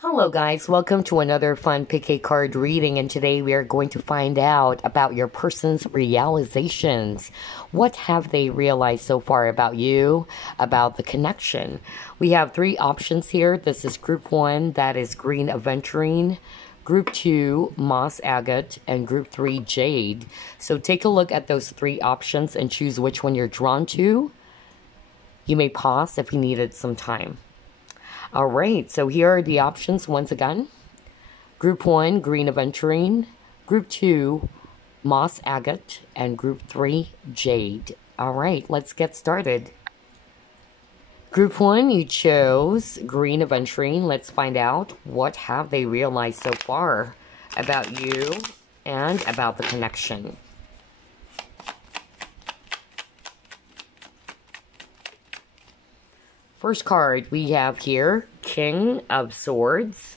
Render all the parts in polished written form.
Hello guys, welcome to another fun pick a card reading, and today we are going to find out about your person's realizations. What have they realized so far about you, about the connection? We have three options here. This is group 1, that is Green Aventurine, group 2, Moss Agate, and group 3, Jade. So take a look at those three options and choose which one you're drawn to. You may pause if you needed some time. Alright, so here are the options once again. Group 1, Green Aventurine. Group 2, Moss Agate. And Group 3, Jade. Alright, let's get started. Group 1, you chose Green Aventurine. Let's find out what have they realized so far about you and about the connection. First card we have here, King of Swords.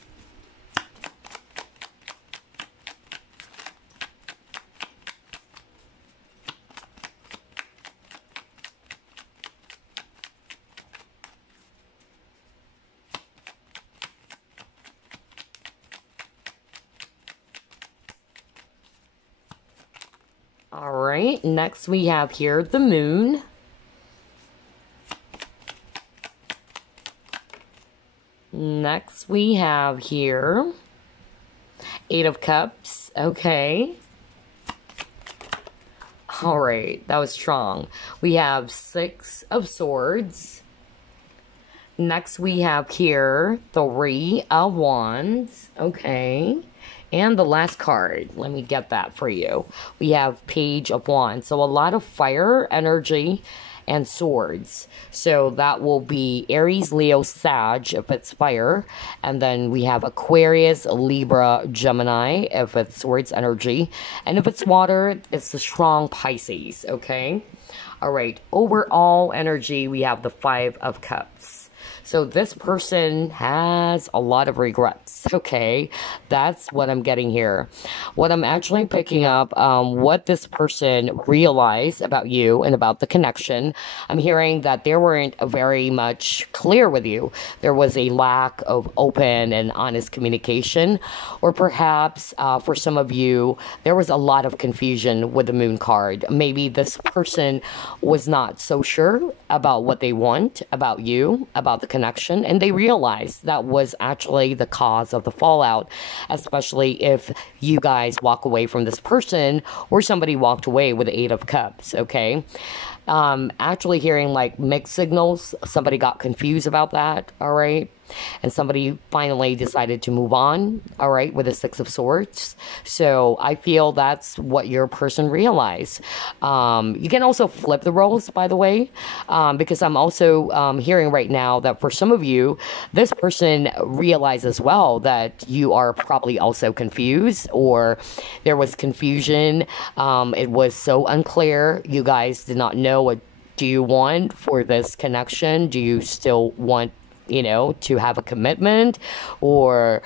Alright, next we have here the Moon. Next, we have here Eight of Cups. Okay. Alright, that was strong. We have Six of Swords. Next, we have here Three of Wands. Okay. And the last card, let me get that for you. We have Page of Wands. So a lot of fire energy and swords. So that will be Aries, Leo, Sag if it's fire. And then we have Aquarius, Libra, Gemini if it's swords energy. And if it's water, it's the strong Pisces, okay? Alright, overall energy, we have the Five of Cups. So this person has a lot of regrets, okay? That's what I'm getting here. What I'm actually picking up, what this person realized about you and about the connection, I'm hearing that they weren't very much clear with you. There was a lack of open and honest communication. Or perhaps, for some of you, there was a lot of confusion with the Moon card. Maybe this person was not so sure about what they want, about you, about the connection, and they realized that was actually the cause of the fallout, especially if you guys walk away from this person or somebody walked away with the Eight of Cups, okay? Actually hearing like mixed signals. Somebody got confused about that, all right? And somebody finally decided to move on, all right, with the Six of Swords. So I feel that's what your person realized. You can also flip the roles, by the way, because I'm also hearing right now that for some of you, this person realized as well that you are probably also confused, or there was confusion. It was so unclear. You guys did not know what do you want for this connection. Do you still want, you know, to have a commitment, or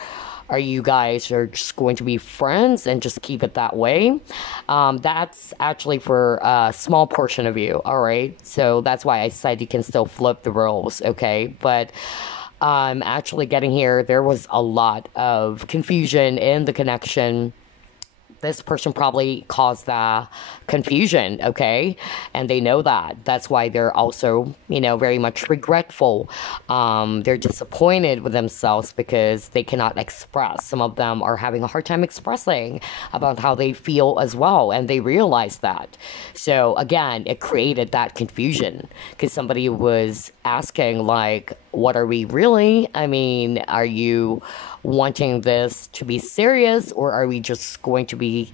are you guys are just going to be friends and just keep it that way? That's actually for a small portion of you, all right? So that's why I said you can still flip the roles, okay? But I'm actually getting here, there was a lot of confusion in the connection. This person probably caused the confusion, okay? And they know that. That's why they're also, you know, very much regretful. They're disappointed with themselves because they cannot express. Some of them are having a hard time expressing about how they feel as well, and they realize that. So, again, it created that confusion because somebody was asking, like, what are we really? I mean, are you wanting this to be serious, or are we just going to be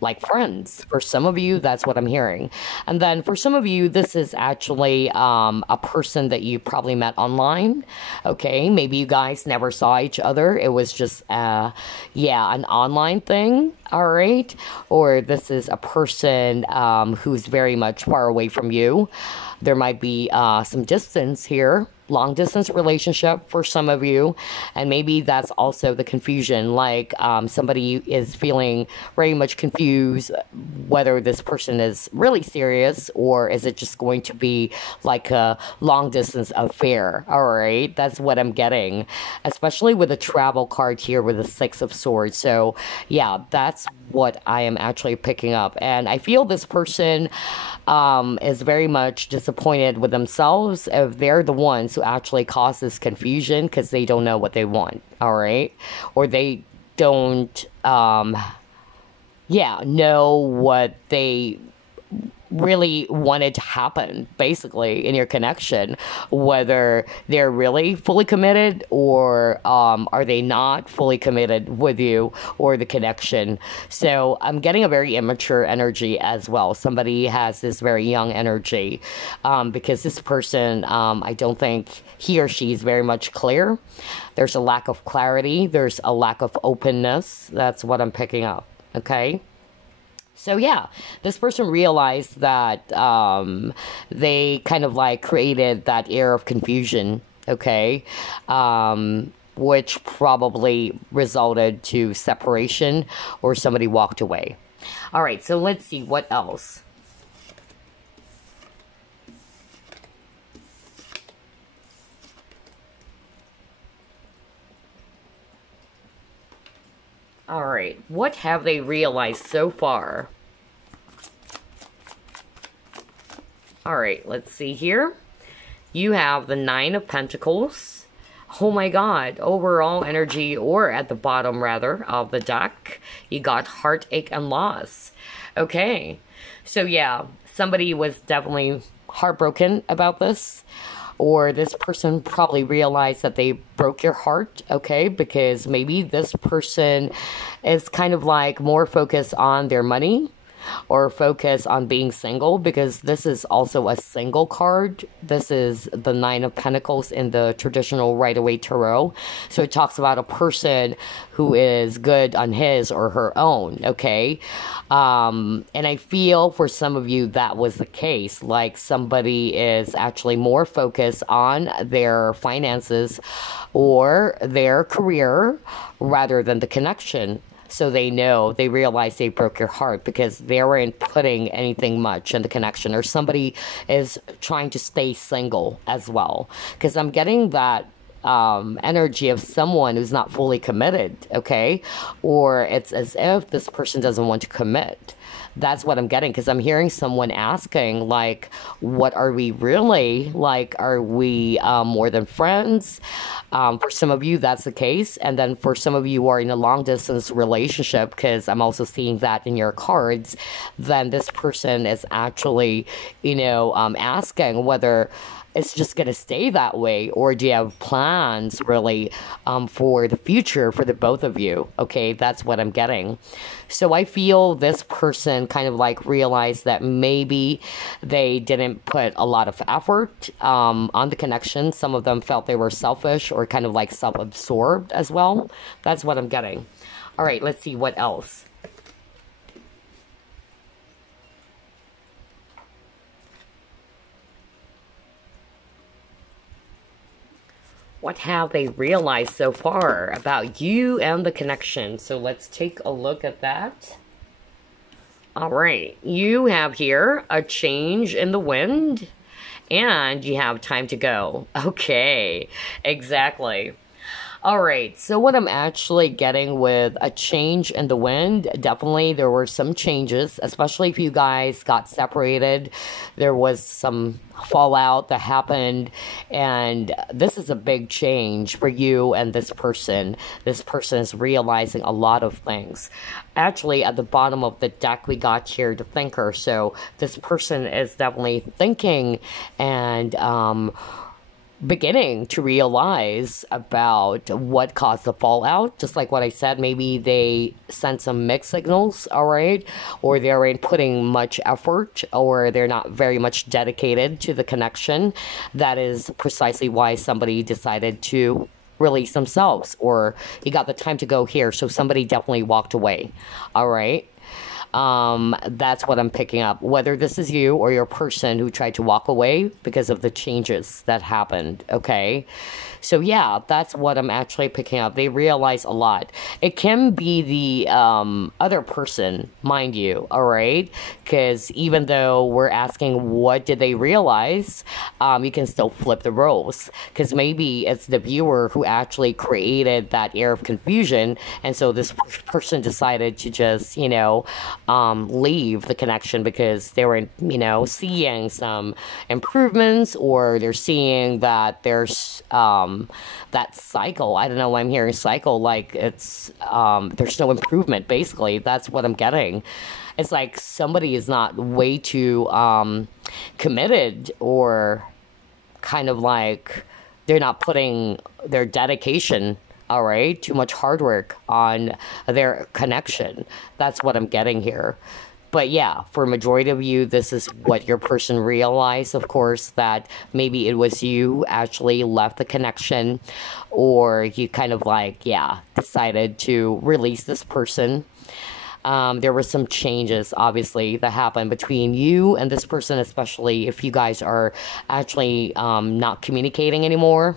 like friends? For some of you, that's what I'm hearing. And then for some of you, this is actually a person that you probably met online, okay? Maybe you guys never saw each other. It was just an online thing, all right? Or this is a person who's very much far away from you. There might be some distance here, long distance relationship for some of you. And maybe that's also the confusion. Like somebody is feeling very much confused whether this person is really serious or is it just going to be like a long distance affair. All right. That's what I'm getting, especially with the travel card here with the Six of Swords. So yeah, that's what I am actually picking up. And I feel this person is very much disappointed with themselves if they're the ones who actually cause this confusion because they don't know what they want. All right. Or they don't, know what they really wanted to happen, basically, in your connection, whether they're really fully committed or are they not fully committed with you or the connection. So I'm getting a very immature energy as well. Somebody has this very young energy because this person, I don't think he or she is very much clear. There's a lack of clarity. There's a lack of openness. That's what I'm picking up. Okay. So yeah, this person realized that they kind of like created that air of confusion, okay, which probably resulted to separation or somebody walked away. All right, so let's see what else. All right, what have they realized so far? All right, let's see here. You have the Nine of Pentacles. Oh my God, overall energy, or at the bottom rather, of the deck, you got heartache and loss. Okay, so yeah, somebody was definitely heartbroken about this. Or this person probably realized that they broke your heart, okay? Because maybe this person is kind of like more focused on their money or focus on being single, because this is also a single card. This is the Nine of Pentacles in the traditional Rider-Waite Tarot. So it talks about a person who is good on his or her own, okay? And I feel for some of you that was the case. Like somebody is actually more focused on their finances or their career rather than the connection. So they realize they broke your heart because they weren't putting anything much in the connection, or somebody is trying to stay single as well. Because I'm getting that energy of someone who's not fully committed, okay? Or it's as if this person doesn't want to commit. That's what I'm getting, because I'm hearing someone asking, like, what are we really? Like, are we more than friends? For some of you, that's the case. And then for some of you who are in a long-distance relationship, because I'm also seeing that in your cards, then this person is actually, asking whether it's just going to stay that way, or do you have plans really for the future for the both of you? Okay, that's what I'm getting. So I feel this person kind of like realized that maybe they didn't put a lot of effort on the connection. Some of them felt they were selfish or kind of like self-absorbed as well. That's what I'm getting. All right, let's see what else. What have they realized so far about you and the connection? So let's take a look at that. All right, you have here a change in the wind, and you have time to go. Okay, exactly. All right, so what I'm actually getting with a change in the wind, definitely there were some changes, especially if you guys got separated. There was some fallout that happened, and this is a big change for you and this person. This person is realizing a lot of things. Actually, at the bottom of the deck, we got here the Thinker, so this person is definitely thinking and beginning to realize about what caused the fallout. Just like what I said, maybe they sent some mixed signals, all right? Or they aren't putting much effort, or they're not very much dedicated to the connection. That is precisely why somebody decided to release themselves, or you got the time to go here, so somebody definitely walked away, all right? That's what I'm picking up. Whether this is you or your person who tried to walk away because of the changes that happened, okay? So yeah, that's what I'm actually picking up. They realize a lot. It can be the other person, mind you, all right? Because even though we're asking what did they realize, you can still flip the roles. Because maybe it's the viewer who actually created that air of confusion, and so this person decided to just, leave the connection because they were, seeing some improvements, or they're seeing that there's that cycle. I don't know why I'm hearing cycle, like it's there's no improvement. Basically, that's what I'm getting. It's like somebody is not way too committed, or kind of like they're not putting their dedication, all right, too much hard work on their connection. That's what I'm getting here. But yeah, for a majority of you, this is what your person realized, of course, that maybe it was you actually left the connection, or you kind of like, yeah, decided to release this person. There were some changes, obviously, that happened between you and this person, especially if you guys are actually not communicating anymore,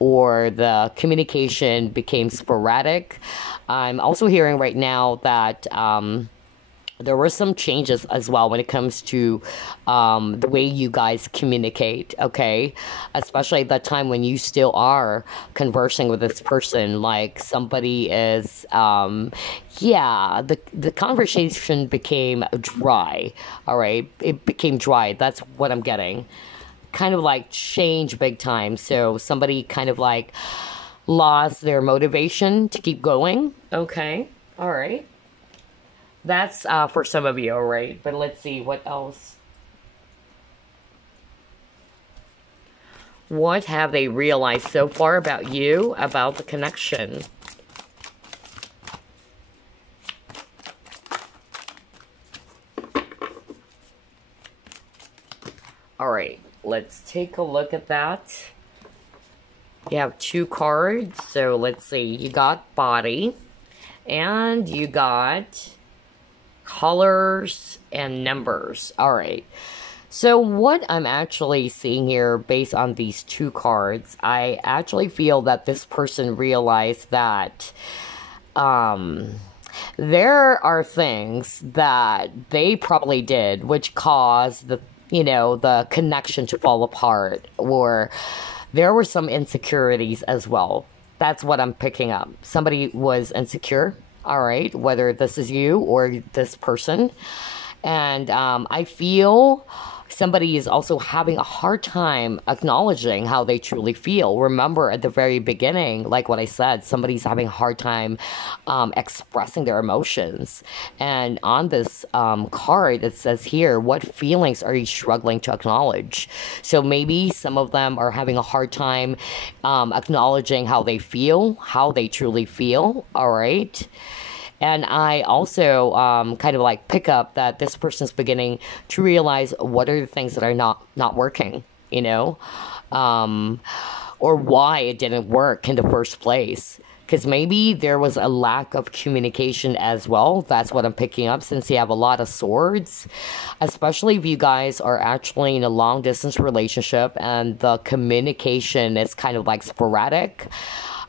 or the communication became sporadic. I'm also hearing right now that there were some changes as well when it comes to the way you guys communicate, okay? Especially at that time when you still are conversing with this person, like somebody is, the conversation became dry, all right? It became dry. That's what I'm getting. Kind of like change big time. So somebody kind of like lost their motivation to keep going, okay? All right. That's for some of you, all right? But let's see, what else? What have they realized so far about you, about the connection? All right, let's take a look at that. You have 2 cards, so let's see. You got body, and you got colors and numbers. All right. So what I'm actually seeing here based on these 2 cards, I actually feel that this person realized that there are things that they probably did which caused the connection to fall apart, or there were some insecurities as well. That's what I'm picking up. Somebody was insecure. All right, whether this is you or this person. And I feel somebody is also having a hard time acknowledging how they truly feel. Remember at the very beginning, like what I said, somebody's having a hard time expressing their emotions. And on this card, it says here, what feelings are you struggling to acknowledge? So maybe some of them are having a hard time acknowledging how they feel, how they truly feel, all right? And I also kind of like pick up that this person's beginning to realize what are the things that are not working, or why it didn't work in the first place. Because maybe there was a lack of communication as well. That's what I'm picking up, since you have a lot of swords. Especially if you guys are actually in a long distance relationship and the communication is kind of like sporadic.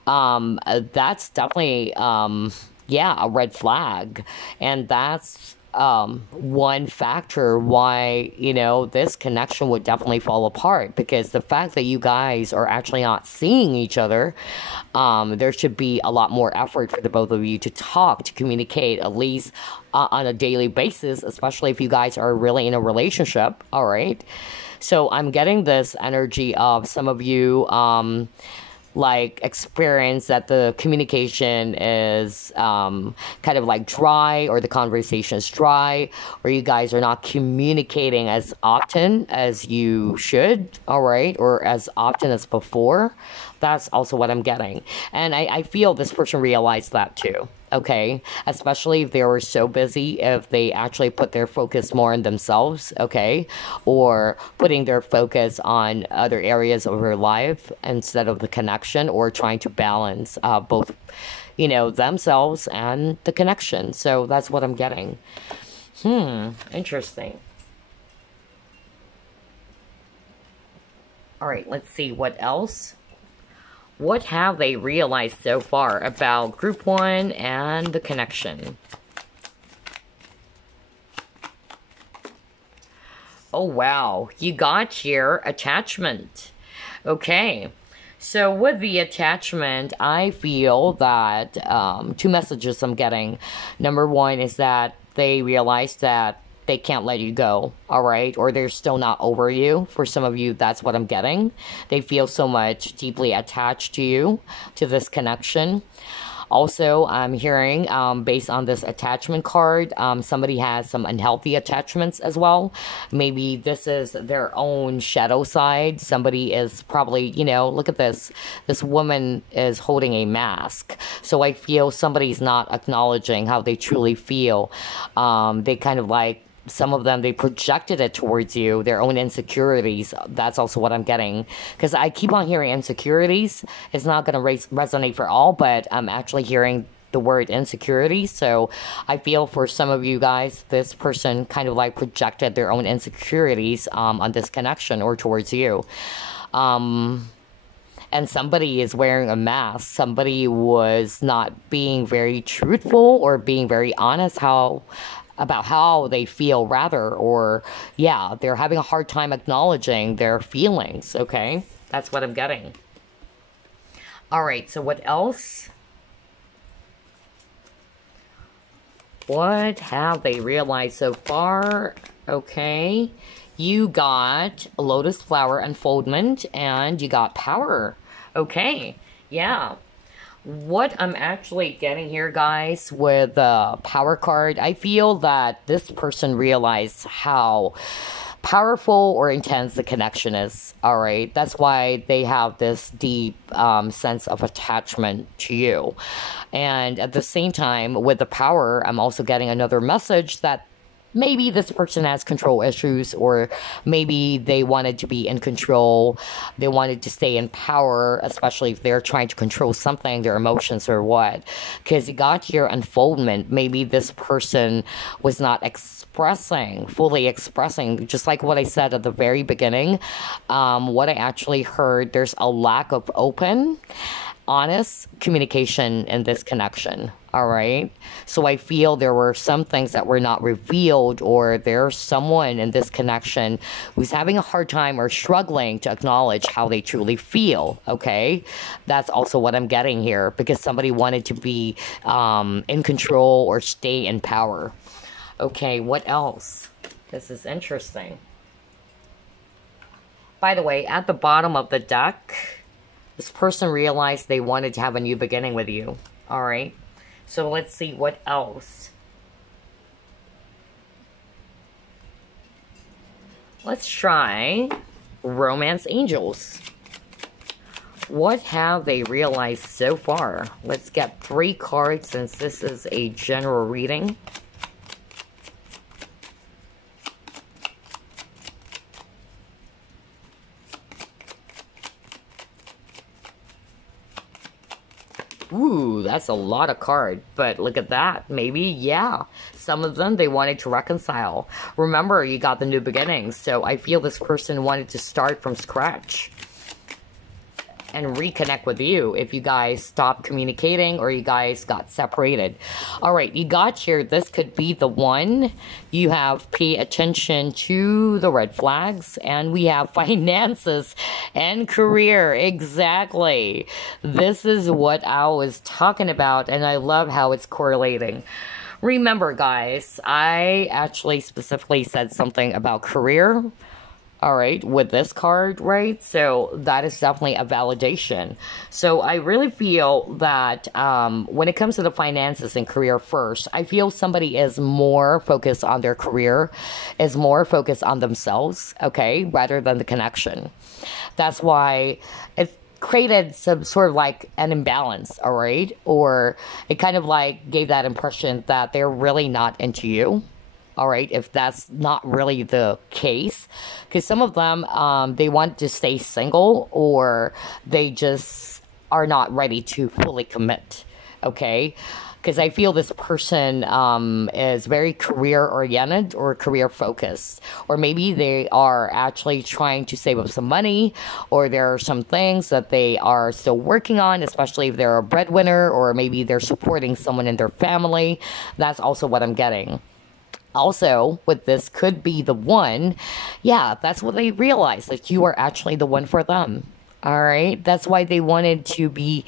That's definitely a red flag. And that's one factor why, this connection would definitely fall apart, because the fact that you guys are actually not seeing each other, there should be a lot more effort for the both of you to talk, to communicate, at least on a daily basis, especially if you guys are really in a relationship, all right? So I'm getting this energy of some of you, experience that the communication is kind of like dry, or the conversation is dry, or you guys are not communicating as often as you should, all right, or as often as before. That's also what I'm getting. And I feel this person realized that too. Okay, especially if they were so busy, if they actually put their focus more on themselves, okay, or putting their focus on other areas of their life instead of the connection, or trying to balance both, themselves and the connection. So that's what I'm getting. Interesting. All right, let's see what else. What have they realized so far about group 1 and the connection? Oh, wow. You got your attachment. Okay. So with the attachment, I feel that 2 messages I'm getting. Number 1 is that they realize that they can't let you go, all right? Or they're still not over you. For some of you, that's what I'm getting. They feel so much deeply attached to you, to this connection. Also, I'm hearing, based on this attachment card, somebody has some unhealthy attachments as well. Maybe this is their own shadow side. Somebody is probably, you know, look at this. This woman is holding a mask. So I feel somebody's not acknowledging how they truly feel. They kind of like, some of them, they projected it towards you, their own insecurities. That's also what I'm getting. Because I keep on hearing insecurities. It's not going to resonate for all, but I'm actually hearing the word insecurity. So I feel for some of you guys, this person kind of like projected their own insecurities on this connection or towards you. And somebody is wearing a mask. Somebody was not being very truthful or being very honest about how they feel, rather, or yeah, they're having a hard time acknowledging their feelings. Okay, that's what I'm getting. All right, so what else? What have they realized so far? Okay, you got a lotus flower unfoldment and you got power. Okay, yeah. What I'm actually getting here, guys, with the power card, I feel that this person realized how powerful or intense the connection is, all right? That's why they have this deep sense of attachment to you. And at the same time, with the power, I'm also getting another message that maybe this person has control issues, or maybe they wanted to be in control. They wanted to stay in power, especially if they're trying to control something, their emotions or what. Because you got your unfoldment. Maybe this person was not fully expressing, just like what I said at the very beginning. What I actually heard, there's a lack of honest communication in this connection, all right? So I feel there were some things that were not revealed, or there's someone in this connection who's having a hard time or struggling to acknowledge how they truly feel, okay? That's also what I'm getting here, because somebody wanted to be in control or stay in power. Okay, what else? This is interesting. By the way, at the bottom of the deck, this person realized they wanted to have a new beginning with you. All right. So let's see what else. Let's try Romance Angels. What have they realized so far? Let's get 3 cards since this is a general reading. Ooh, that's a lot of cards, but look at that. Maybe, yeah. Some of them, they wanted to reconcile. Remember, you got the new beginnings, so I feel this person wanted to start from scratch and reconnect with you if you guys stopped communicating or you guys got separated. All right, you got here. This could be the one. You have pay attention to the red flags, and we have finances and career. Exactly. This is what I was talking about, and I love how it's correlating. Remember, guys, I actually specifically said something about career. All right, with this card, right? So that is definitely a validation. So I really feel that when it comes to the finances and career first, I feel somebody is more focused on their career, is more focused on themselves, okay, rather than the connection. That's why it's created some sort of like an imbalance, all right? Or it kind of like gave that impression that they're really not into you. All right, if that's not really the case, because some of them, they want to stay single, or they just are not ready to fully commit. okay? Because I feel this person is very career-oriented or career-focused. Or maybe they are actually trying to save up some money, or there are some things that they are still working on, especially if they're a breadwinner, or maybe they're supporting someone in their family. That's also what I'm getting. Also, with this could be the one, yeah, that's what they realize, that you are actually the one for them. All right. That's why they wanted to be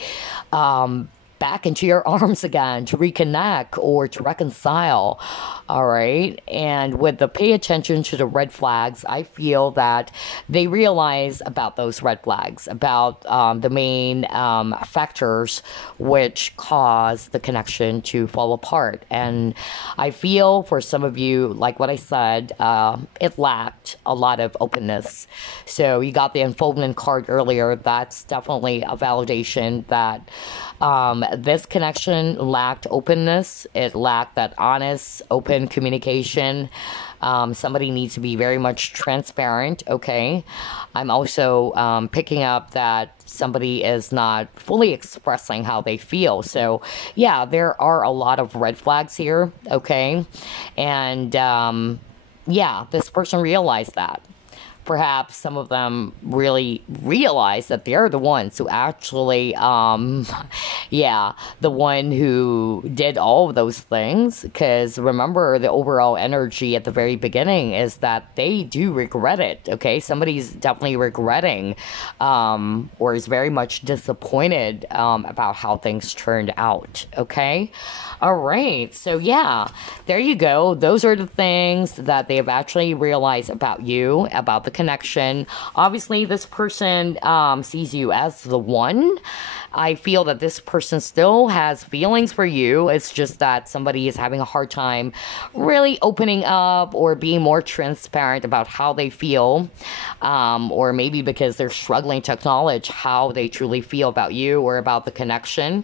back into your arms again, to reconnect or to reconcile. All right. And with the pay attention to the red flags, I feel that they realize about those red flags, about the main factors which cause the connection to fall apart. And I feel for some of you, like what I said, it lacked a lot of openness. So you got the unfoldment card earlier. That's definitely a validation that this connection lacked openness. It lacked that honest, open communication. Somebody needs to be very much transparent, okay? I'm also picking up that somebody is not fully expressing how they feel. So, yeah, there are a lot of red flags here, okay? And, yeah, this person realized that. Perhaps some of them really realize that they're the ones who actually, yeah, the one who did all of those things. Because remember, the overall energy at the very beginning is that they do regret it, okay? Somebody's definitely regretting or is very much disappointed about how things turned out, okay? All right, so yeah, there you go. Those are the things that they have actually realized about you, about the connection. Obviously, this person sees you as the one. I feel that this person still has feelings for you. It's just that somebody is having a hard time really opening up or being more transparent about how they feel. Or maybe because they're struggling to acknowledge how they truly feel about you or about the connection.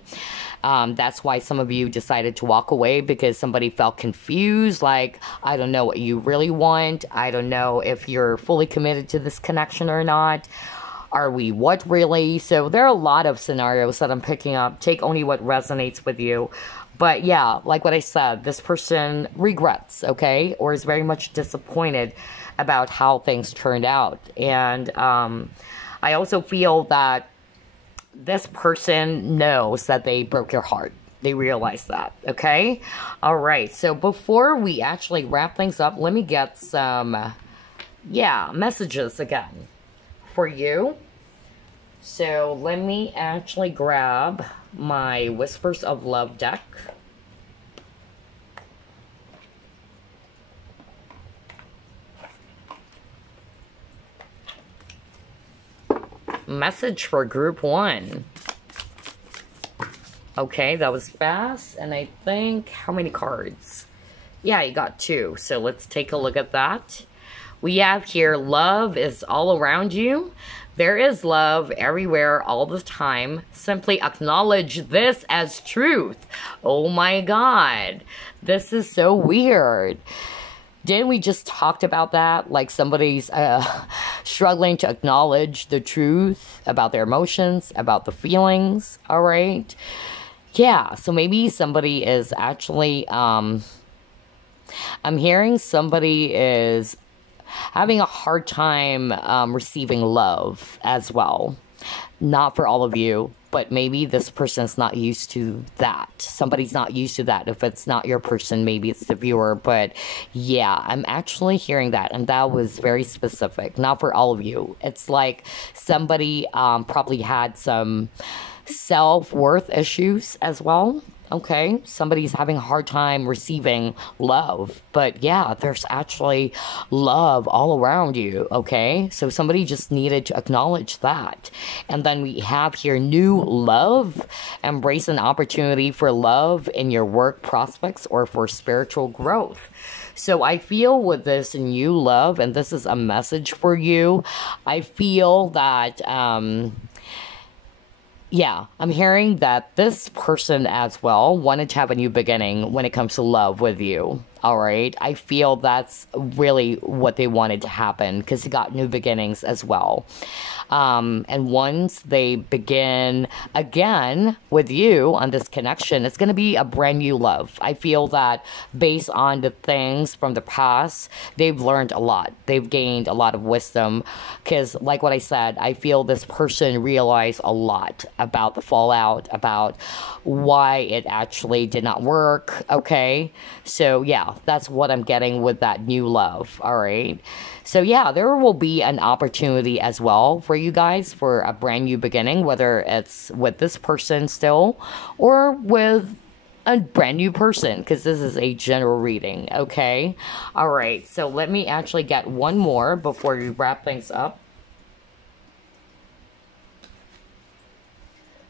That's why some of you decided to walk away, because somebody felt confused, like, I don't know what you really want. I don't know if you're fully committed to this connection or not. Are we what really? So there are a lot of scenarios that I'm picking up. Take only what resonates with you. But yeah, like what I said, this person regrets, okay? Or is very much disappointed about how things turned out. And I also feel that this person knows that they broke your heart. They realize that, okay? All right, so before we actually wrap things up, let me get some, messages again for you. So let me actually grab my Whispers of Love deck. Message for group 1. Okay, that was fast. And I think, how many cards? Yeah, you got 2. So let's take a look at that. We have here, love is all around you. There is love everywhere all the time. Simply acknowledge this as truth. Oh my God. This is so weird. Didn't we just talked about that? Like somebody's struggling to acknowledge the truth about their emotions, about the feelings, all right? Yeah, so maybe somebody is actually, I'm hearing somebody is having a hard time receiving love as well. Not for all of you, but maybe this person's not used to that. Somebody's not used to that. If it's not your person, maybe it's the viewer. But yeah, I'm actually hearing that. And that was very specific. Not for all of you. It's like somebody probably had some self-worth issues as well. Okay, somebody's having a hard time receiving love. But yeah, there's actually love all around you, okay? So somebody just needed to acknowledge that. And then we have here new love. Embrace an opportunity for love in your work prospects or for spiritual growth. So I feel with this new love, and this is a message for you, I feel that... yeah, I'm hearing that this person as well wanted to have a new beginning when it comes to love with you. All right. I feel that's really what they wanted to happen because he got new beginnings as well. And once they begin again with you on this connection, it's going to be a brand new love. I feel that based on the things from the past, they've learned a lot. They've gained a lot of wisdom because, like what I said, I feel this person realized a lot about the fallout, about why it actually did not work. Okay. So, yeah, that's what I'm getting with that new love. All right. So yeah, there will be an opportunity as well for you guys for a brand new beginning, whether it's with this person still or with a brand new person, because this is a general reading, okay? All right, so let me actually get one more before we wrap things up.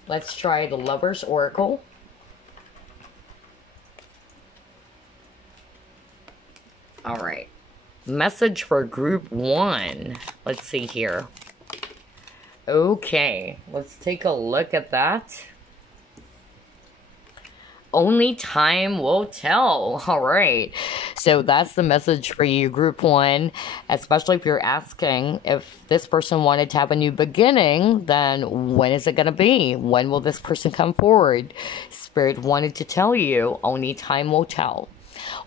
Let's try the Lover's Oracle. All right. Message for group 1. Let's see here. Okay, let's take a look at that. Only time will tell. All right. So that's the message for you, group 1. Especially if you're asking if this person wanted to have a new beginning, then when is it going to be? When will this person come forward? Spirit wanted to tell you, only time will tell.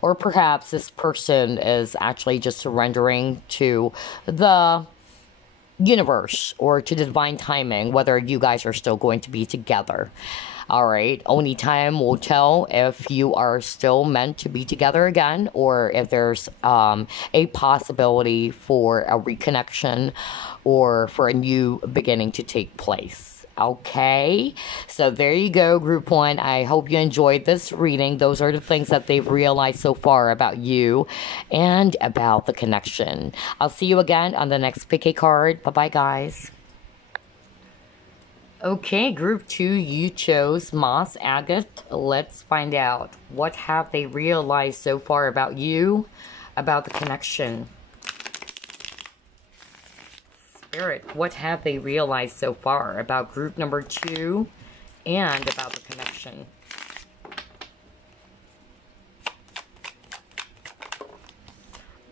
Or perhaps this person is actually just surrendering to the universe or to divine timing, whether you guys are still going to be together. All right. Only time will tell if you are still meant to be together again, or if there's a possibility for a reconnection or for a new beginning to take place. Okay, so there you go, group 1. I hope you enjoyed this reading. Those are the things that they've realized so far about you and about the connection. I'll see you again on the next pick a card. Bye-bye, guys. Okay, group 2, you chose Moss Agate. Let's find out. What have they realized so far about you, about the connection? Spirit, what have they realized so far about group number 2 and about the connection?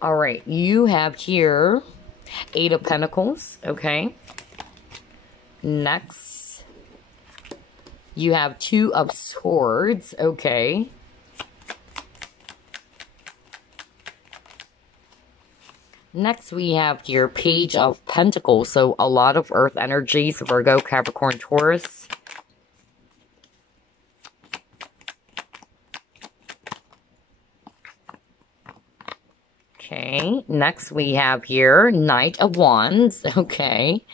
All right, you have here 8 of Pentacles, okay? Next, you have 2 of Swords, okay? Next, we have your Page of Pentacles. So, a lot of Earth energies, Virgo, Capricorn, Taurus. Okay. Next, we have here Knight of Wands. Okay.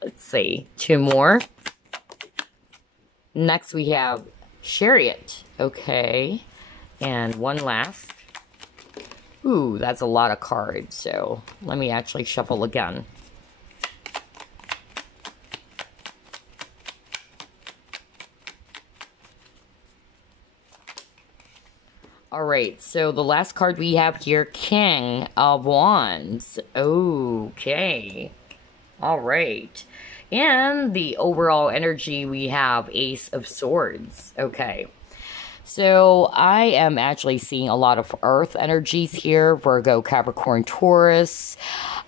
Let's see. 2 more. Next, we have Chariot. Okay. And one last. Ooh, that's a lot of cards, so let me actually shuffle again. Alright, so the last card we have here, King of Wands. Okay. Alright. And the overall energy, we have Ace of Swords. Okay. So, I am actually seeing a lot of Earth energies here, Virgo, Capricorn, Taurus.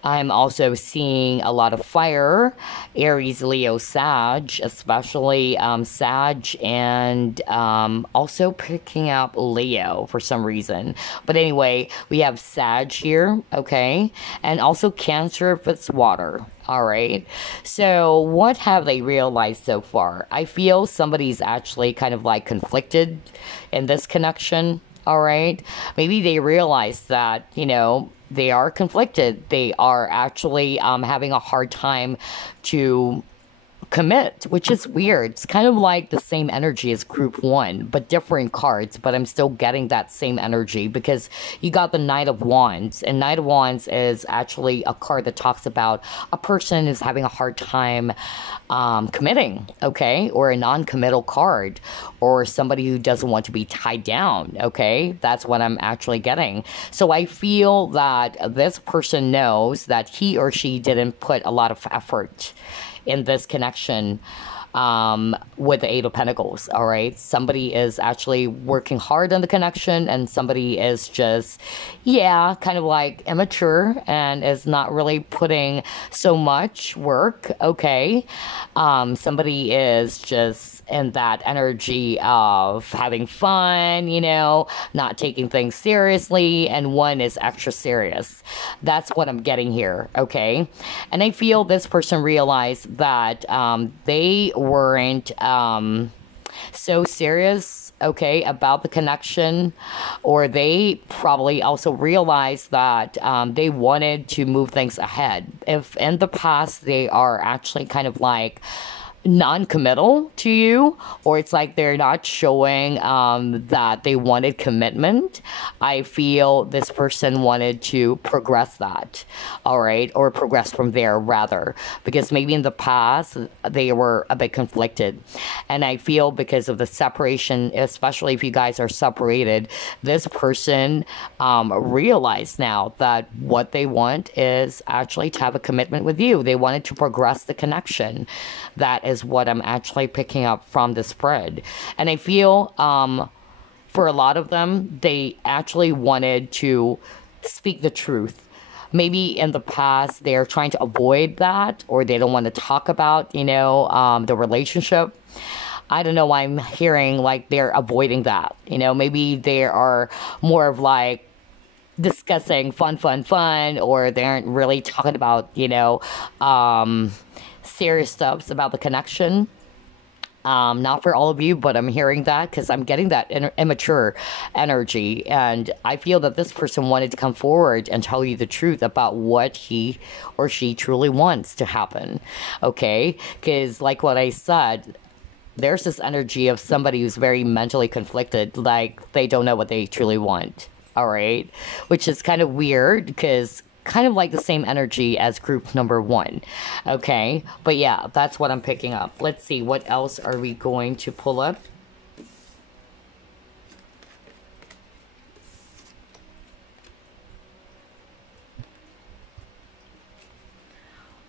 I'm also seeing a lot of fire, Aries, Leo, Sag, especially Sag, and also picking up Leo for some reason. But anyway, we have Sag here, okay? And also Cancer if it's water. All right. So what have they realized so far? I feel somebody's actually kind of like conflicted in this connection. All right. Maybe they realize that, you know, they are conflicted. They are actually having a hard time to commit, which is weird. It's kind of like the same energy as group 1, but different cards, but I'm still getting that same energy because you got the Knight of Wands, and Knight of Wands is actually a card that talks about a person is having a hard time committing, okay, or a non-committal card, or somebody who doesn't want to be tied down, okay? That's what I'm actually getting. So I feel that this person knows that he or she didn't put a lot of effort in this connection. with the Eight of Pentacles, all right? Somebody is actually working hard on the connection, and somebody is just, yeah, kind of like immature and is not really putting so much work, okay? Somebody is just in that energy of having fun, you know, not taking things seriously, and one is extra serious. That's what I'm getting here, okay? And I feel this person realized that they weren't so serious, okay, about the connection, or they probably also realized that they wanted to move things ahead. If in the past they are actually kind of like non-committal to you, or it's like they're not showing that they wanted commitment, I feel this person wanted to progress that, all right, or progress from there rather, because maybe in the past they were a bit conflicted. And I feel because of the separation, especially if you guys are separated, this person realized now that what they want is actually to have a commitment with you. They wanted to progress the connection. That is what I'm actually picking up from the spread. And I feel for a lot of them, they actually wanted to speak the truth. Maybe in the past, they're trying to avoid that, or they don't want to talk about, you know, the relationship. I don't know why I'm hearing like they're avoiding that. You know, maybe they are more of like discussing fun, or they aren't really talking about, you know, serious stuffs about the connection. Not for all of you, but I'm hearing that because I'm getting that immature energy. And I feel that this person wanted to come forward and tell you the truth about what he or she truly wants to happen. Okay? Because like what I said, there's this energy of somebody who's very mentally conflicted, like they don't know what they truly want. All right? Which is kind of weird because kind of like the same energy as group number 1. Okay? But yeah, that's what I'm picking up. Let's see, what else are we going to pull up?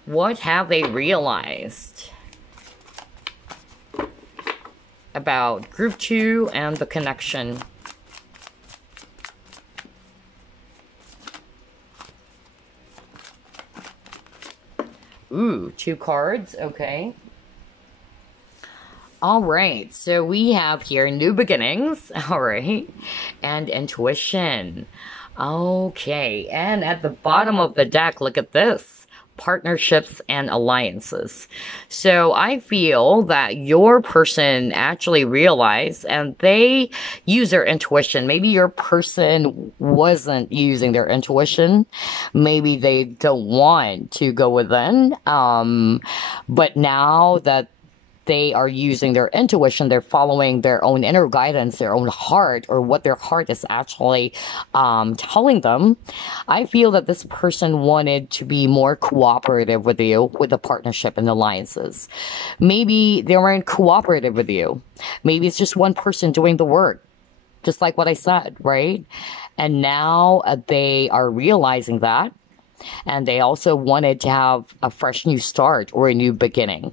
What have they realized about group 2 and the connection? Ooh, 2 cards. Okay. All right. So we have here new beginnings. All right. And intuition. Okay. And at the bottom of the deck, look at this. Partnerships and alliances. So I feel that your person actually realized and they use their intuition. Maybe your person wasn't using their intuition. Maybe they don't want to go within. But now that they are using their intuition, they're following their own inner guidance, their own heart, or what their heart is actually telling them. I feel that this person wanted to be more cooperative with you with the partnership and alliances. Maybe they weren't cooperative with you. Maybe it's just one person doing the work, just like what I said, right? And now they are realizing that, and they also wanted to have a fresh new start or a new beginning.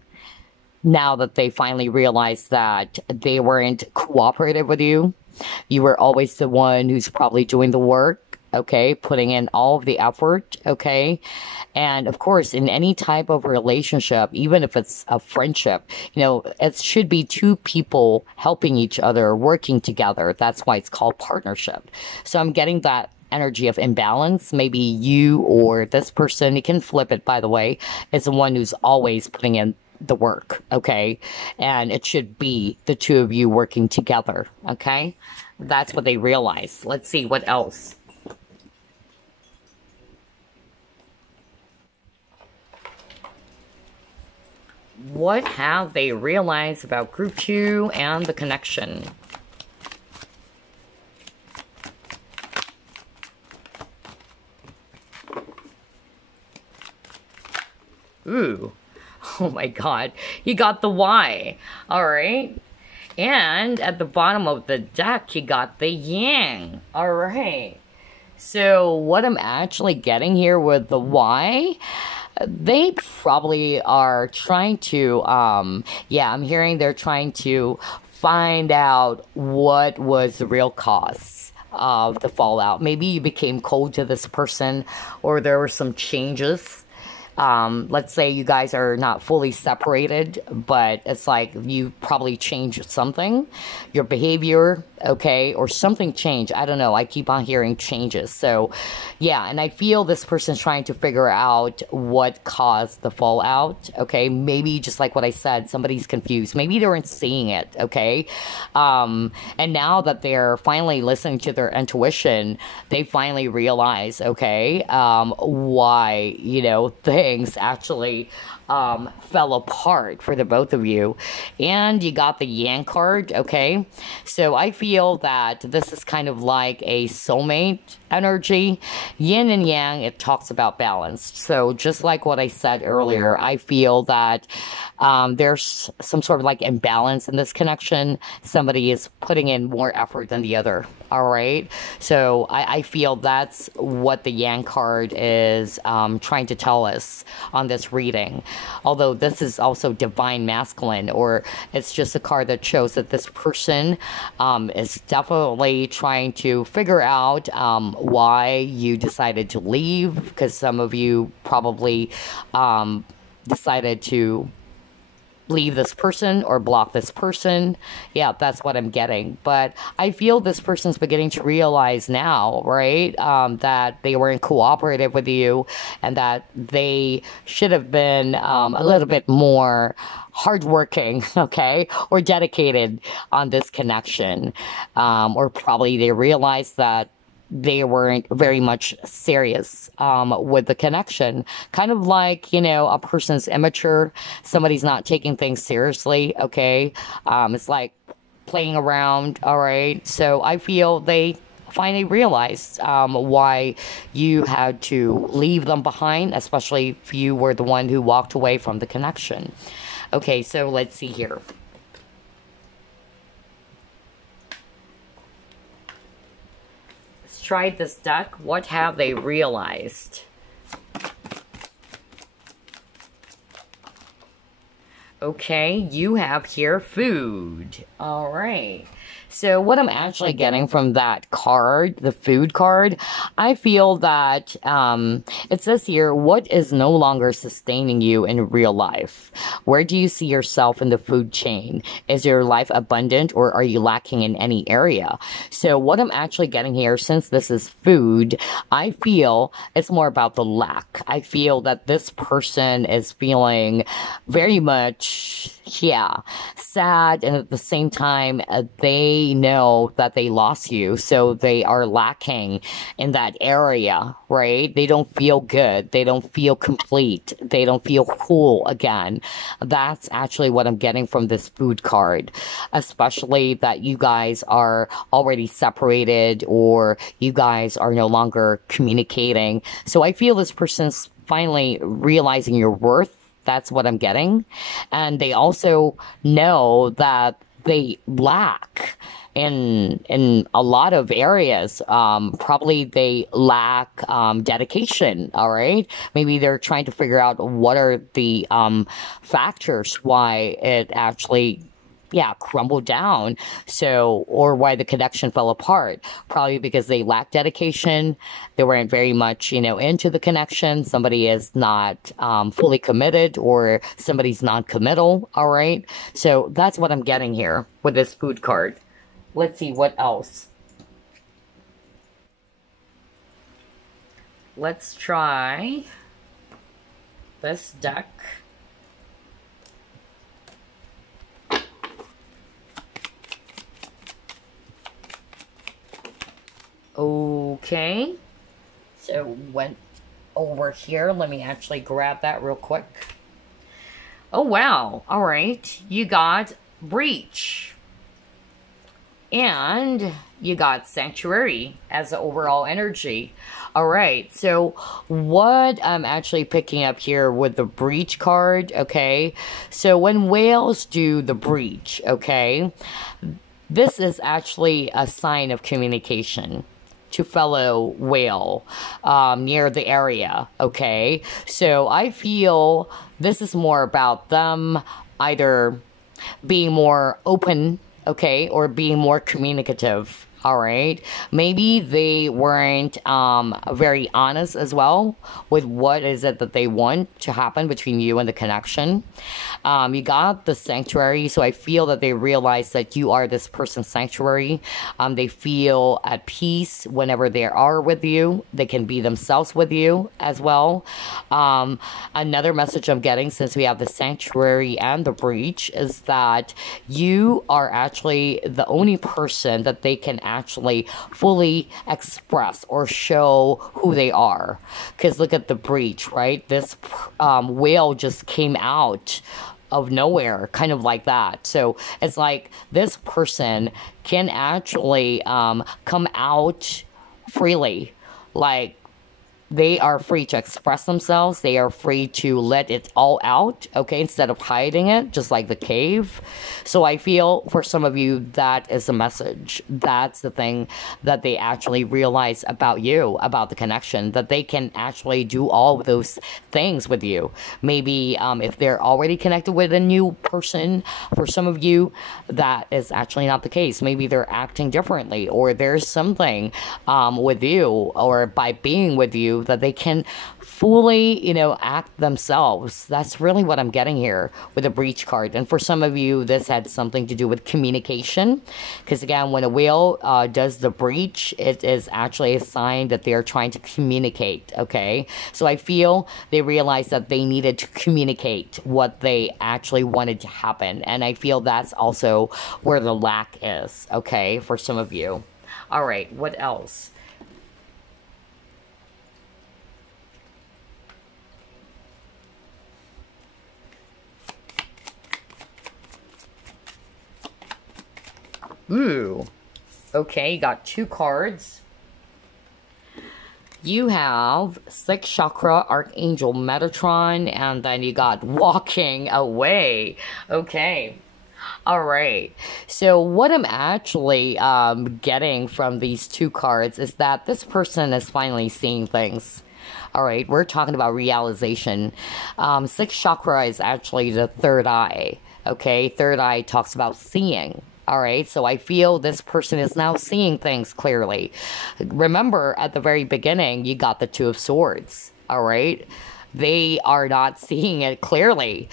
Now that they finally realized that they weren't cooperative with you, you were always the one who's probably doing the work, okay, putting in all of the effort, okay? And of course, in any type of relationship, even if it's a friendship, you know, it should be 2 people helping each other, working together. That's why it's called partnership. So I'm getting that energy of imbalance. Maybe you or this person, you can flip it, by the way, is the one who's always putting in the work, okay? And it should be the 2 of you working together, okay? That's what they realize. Let's see what else. What have they realized about group 2 and the connection? Ooh. Oh my god, you got the Y. Alright. And at the bottom of the deck, you got the Yang. Alright. So what I'm actually getting here with the Y, They probably are trying to, yeah, I'm hearing they're trying to find out what was the real cause of the fallout. Maybe you became cold to this person, or there were some changes. Let's say you guys are not fully separated, but it's like you probably changed something, your behavior, okay, or something changed. I don't know. I keep on hearing changes. So, yeah, and I feel this person's trying to figure out what caused the fallout, okay? Maybe just like what I said, somebody's confused. Maybe they weren't seeing it, okay? And now that they're finally listening to their intuition, they finally realize, okay, why, things actually fell apart for the both of you. And you got the Yang card, okay? So I feel that this is kind of like a soulmate energy. Yin and Yang, it talks about balance. So just like what I said earlier, I feel that there's some sort of like imbalance in this connection. Somebody is putting in more effort than the other, all right? So I feel that's what the Yang card is trying to tell us on this reading. Although this is also divine masculine, or it's just a card that shows that this person is definitely trying to figure out why you decided to leave, because some of you probably decided to leave this person or block this person. Yeah, that's what I'm getting. But I feel this person's beginning to realize now, right, that they weren't cooperative with you, and that they should have been a little bit more hardworking, okay, or dedicated on this connection. Or probably they realized that they weren't very much serious with the connection. Kind of like, a person's immature, somebody's not taking things seriously, okay? It's like playing around, all right? So I feel they finally realized why you had to leave them behind, especially if you were the one who walked away from the connection. Okay, so let's see here. Tried this deck. What have they realized? Okay, you have here food. All right. So what I'm actually getting from that card, the food card, I feel that it says here, what is no longer sustaining you in real life? Where do you see yourself in the food chain? Is your life abundant, or are you lacking in any area? So what I'm actually getting here, since this is food, I feel it's more about the lack. I feel that this person is feeling very much, sad, and at the same time, they know that they lost you, so they are lacking in that area, right? They don't feel good. They don't feel complete. They don't feel whole again. That's actually what I'm getting from this food card, especially that you guys are already separated, or you guys are no longer communicating. So I feel this person's finally realizing your worth. That's what I'm getting. And they also know that they lack in a lot of areas. Probably they lack dedication, all right? Maybe they're trying to figure out what are the factors why it actually crumbled down. So, or why the connection fell apart. Probably because they lack dedication. They weren't very much, into the connection. Somebody is not fully committed, or somebody's non-committal, all right? So that's what I'm getting here with this food card. Let's see what else. Let's try this deck. Okay, so went over here. Let me actually grab that real quick. Oh, wow. All right. You got Breach. And you got Sanctuary as the overall energy. All right. So what I'm actually picking up here with the Breach card, okay? So when whales do the breach, okay, this is actually a sign of communication. to fellow whale near the area, okay? So I feel this is more about them either being more open, okay, or being more communicative. All right. Maybe they weren't very honest as well with what is it that they want to happen between you and the connection. You got the sanctuary, so I feel that they realize that you are this person's sanctuary. They feel at peace whenever they are with you. They can be themselves with you as well. Another message I'm getting, since we have the sanctuary and the breach, is that you are actually the only person that they can actually fully express or show who they are. Because look at the breach, right? This whale just came out of nowhere, kind of like that. So it's like this person can actually come out freely. Like, they are free to express themselves. They are free to let it all out, okay, instead of hiding it, just like the cave. So I feel for some of you, that is a message. That's the thing that they actually realize about you, about the connection, that they can actually do all of those things with you. Maybe if they're already connected with a new person, for some of you, that is actually not the case. Maybe they're acting differently, or there's something with you, or by being with you, that they can fully, you know, act themselves. That's really what I'm getting here with the breach card. And for some of you, this had something to do with communication, because again, when a whale does the breach, it is actually a sign that they are trying to communicate, okay? So I feel they realized that they needed to communicate what they actually wanted to happen, and I feel that's also where the lack is, okay, for some of you. All right, what else? Ooh. Okay, you got 2 cards. You have 6th Chakra Archangel Metatron, and then you got Walking Away. Okay. Alright. So what I'm actually getting from these 2 cards is that this person is finally seeing things. Alright, we're talking about realization. 6th Chakra is actually the 3rd eye. Okay, 3rd eye talks about seeing. Alright, so I feel this person is now seeing things clearly. Remember, at the very beginning, you got the 2 of Swords. Alright? They are not seeing it clearly.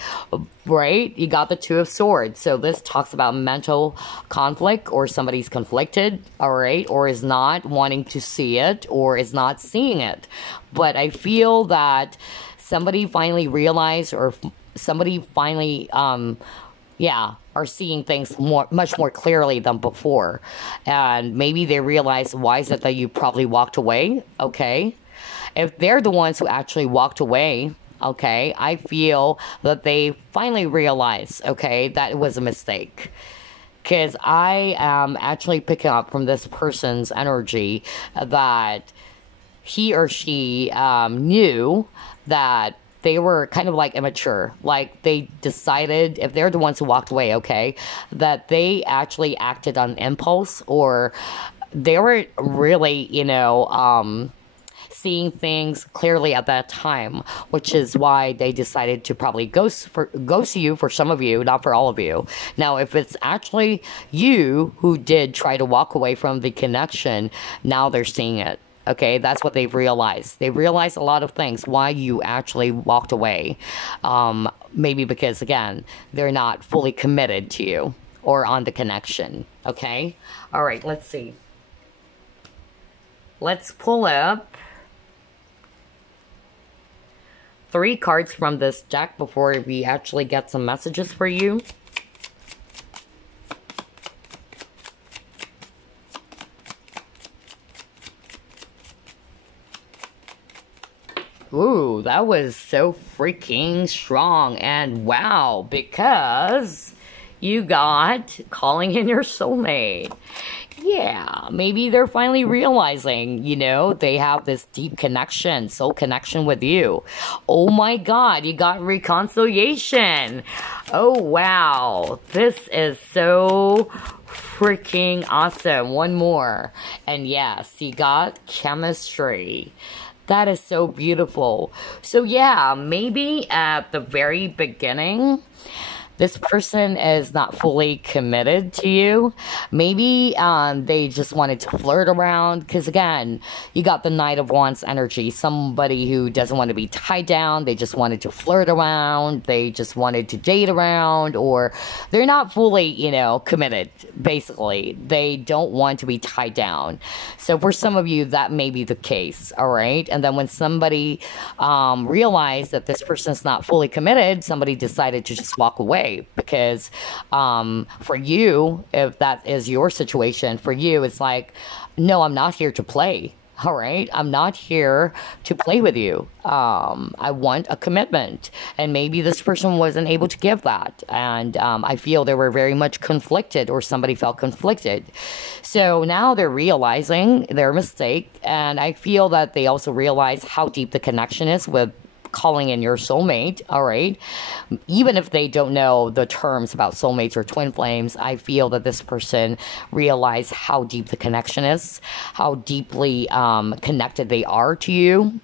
Right? You got the 2 of Swords. So this talks about mental conflict, or somebody's conflicted. Alright? Or is not wanting to see it, or is not seeing it. But I feel that somebody finally realized, or somebody finally, are seeing things much more clearly than before. And maybe they realize, why is it that you probably walked away? Okay. If they're the ones who actually walked away, okay, I feel that they finally realize, okay, that it was a mistake. Because I am actually picking up from this person's energy that he or she knew that they were kind of like immature. Like, they decided, if they're the ones who walked away, okay, that they actually acted on impulse, or they were really, you know, seeing things clearly at that time, which is why they decided to probably ghost you, for some of you, not for all of you. Now, if it's actually you who did try to walk away from the connection, now they're seeing it. Okay, that's what they've realized. They realized a lot of things, why you actually walked away. Maybe because, again, they're not fully committed to you or on the connection. Okay? All right, let's see. Let's pull up 3 cards from this deck before we actually get some messages for you. Ooh, that was so freaking strong. And wow, because you got calling in your soulmate. Yeah, maybe they're finally realizing, you know, they have this deep connection, soul connection with you. Oh my God, you got reconciliation. Oh wow, this is so freaking awesome. One more. And yes, you got chemistry. That is so beautiful. So yeah, maybe at the very beginning, this person is not fully committed to you. Maybe they just wanted to flirt around. Because again, you got the Knight of Wands energy. Somebody who doesn't want to be tied down. They just wanted to flirt around. They just wanted to date around. Or they're not fully, you know, committed, basically. They don't want to be tied down. So for some of you, that may be the case, all right? And then when somebody realized that this person's not fully committed, somebody decided to just walk away. Because for you, if that is your situation, for you, it's like, no, I'm not here to play. All right, I'm not here to play with you. I want a commitment. And maybe this person wasn't able to give that. And I feel they were very much conflicted, or somebody felt conflicted. So now they're realizing their mistake. And I feel that they also realize how deep the connection is with calling in your soulmate, all right? Even if they don't know the terms about soulmates or twin flames, I feel that this person realized how deep the connection is, how deeply connected they are to you.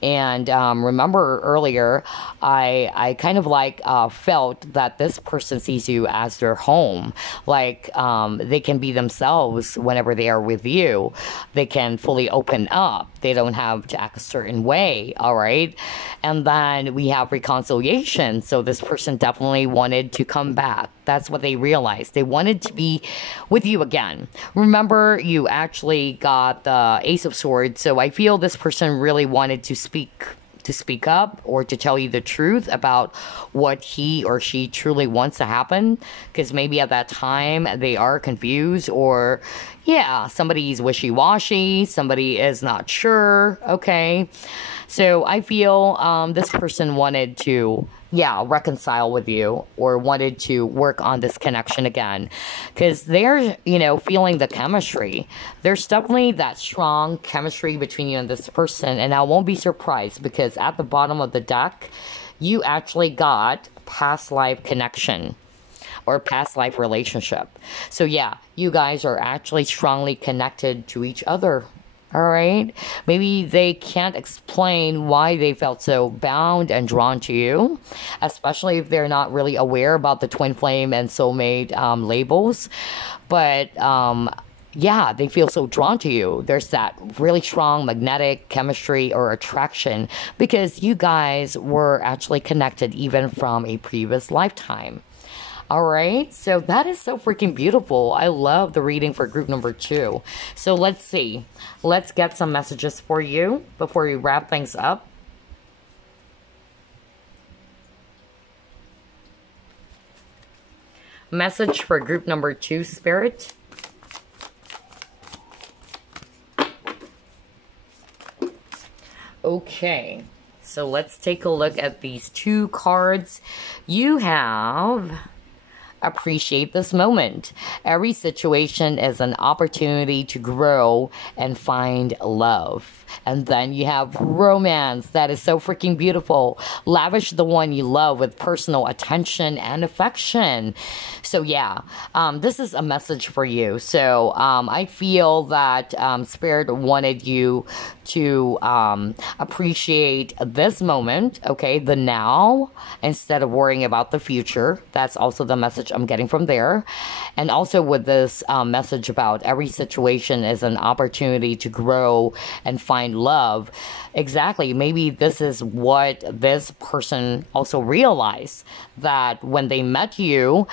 And remember earlier, I kind of like felt that this person sees you as their home. Like they can be themselves whenever they are with you. They can fully open up. They don't have to act a certain way, all right? And then we have reconciliation. So this person definitely wanted to come back. That's what they realized. They wanted to be with you again. Remember, you actually got the Ace of Swords. So I feel this person really wanted to speak up, or to tell you the truth about what he or she truly wants to happen. Because maybe at that time they are confused, or yeah, somebody's wishy-washy, somebody is not sure. Okay, so I feel this person wanted to reconcile with you, or wanted to work on this connection again, because they're, you know, feeling the chemistry. There's definitely that strong chemistry between you and this person, and I won't be surprised, because at the bottom of the deck, you actually got past life connection, or past life relationship. So yeah, you guys are actually strongly connected to each other. All right. Maybe they can't explain why they felt so bound and drawn to you, especially if they're not really aware about the twin flame and soulmate labels. But yeah, they feel so drawn to you. There's that really strong magnetic chemistry or attraction, because you guys were actually connected even from a previous lifetime. All right, so that is so freaking beautiful. I love the reading for group number 2. So let's see. Let's get some messages for you before we wrap things up. Message for group number 2, Spirit. Okay, so let's take a look at these 2 cards. You have... appreciate this moment. Every situation is an opportunity to grow and find love. And then you have romance. That is so freaking beautiful. Lavish the one you love with personal attention and affection. So yeah, this is a message for you. So I feel that Spirit wanted you to appreciate this moment, okay, the now, instead of worrying about the future. That's also the message I'm getting from there. And also with this message about every situation is an opportunity to grow and find love. Exactly. Maybe this is what this person also realized, that when they met you,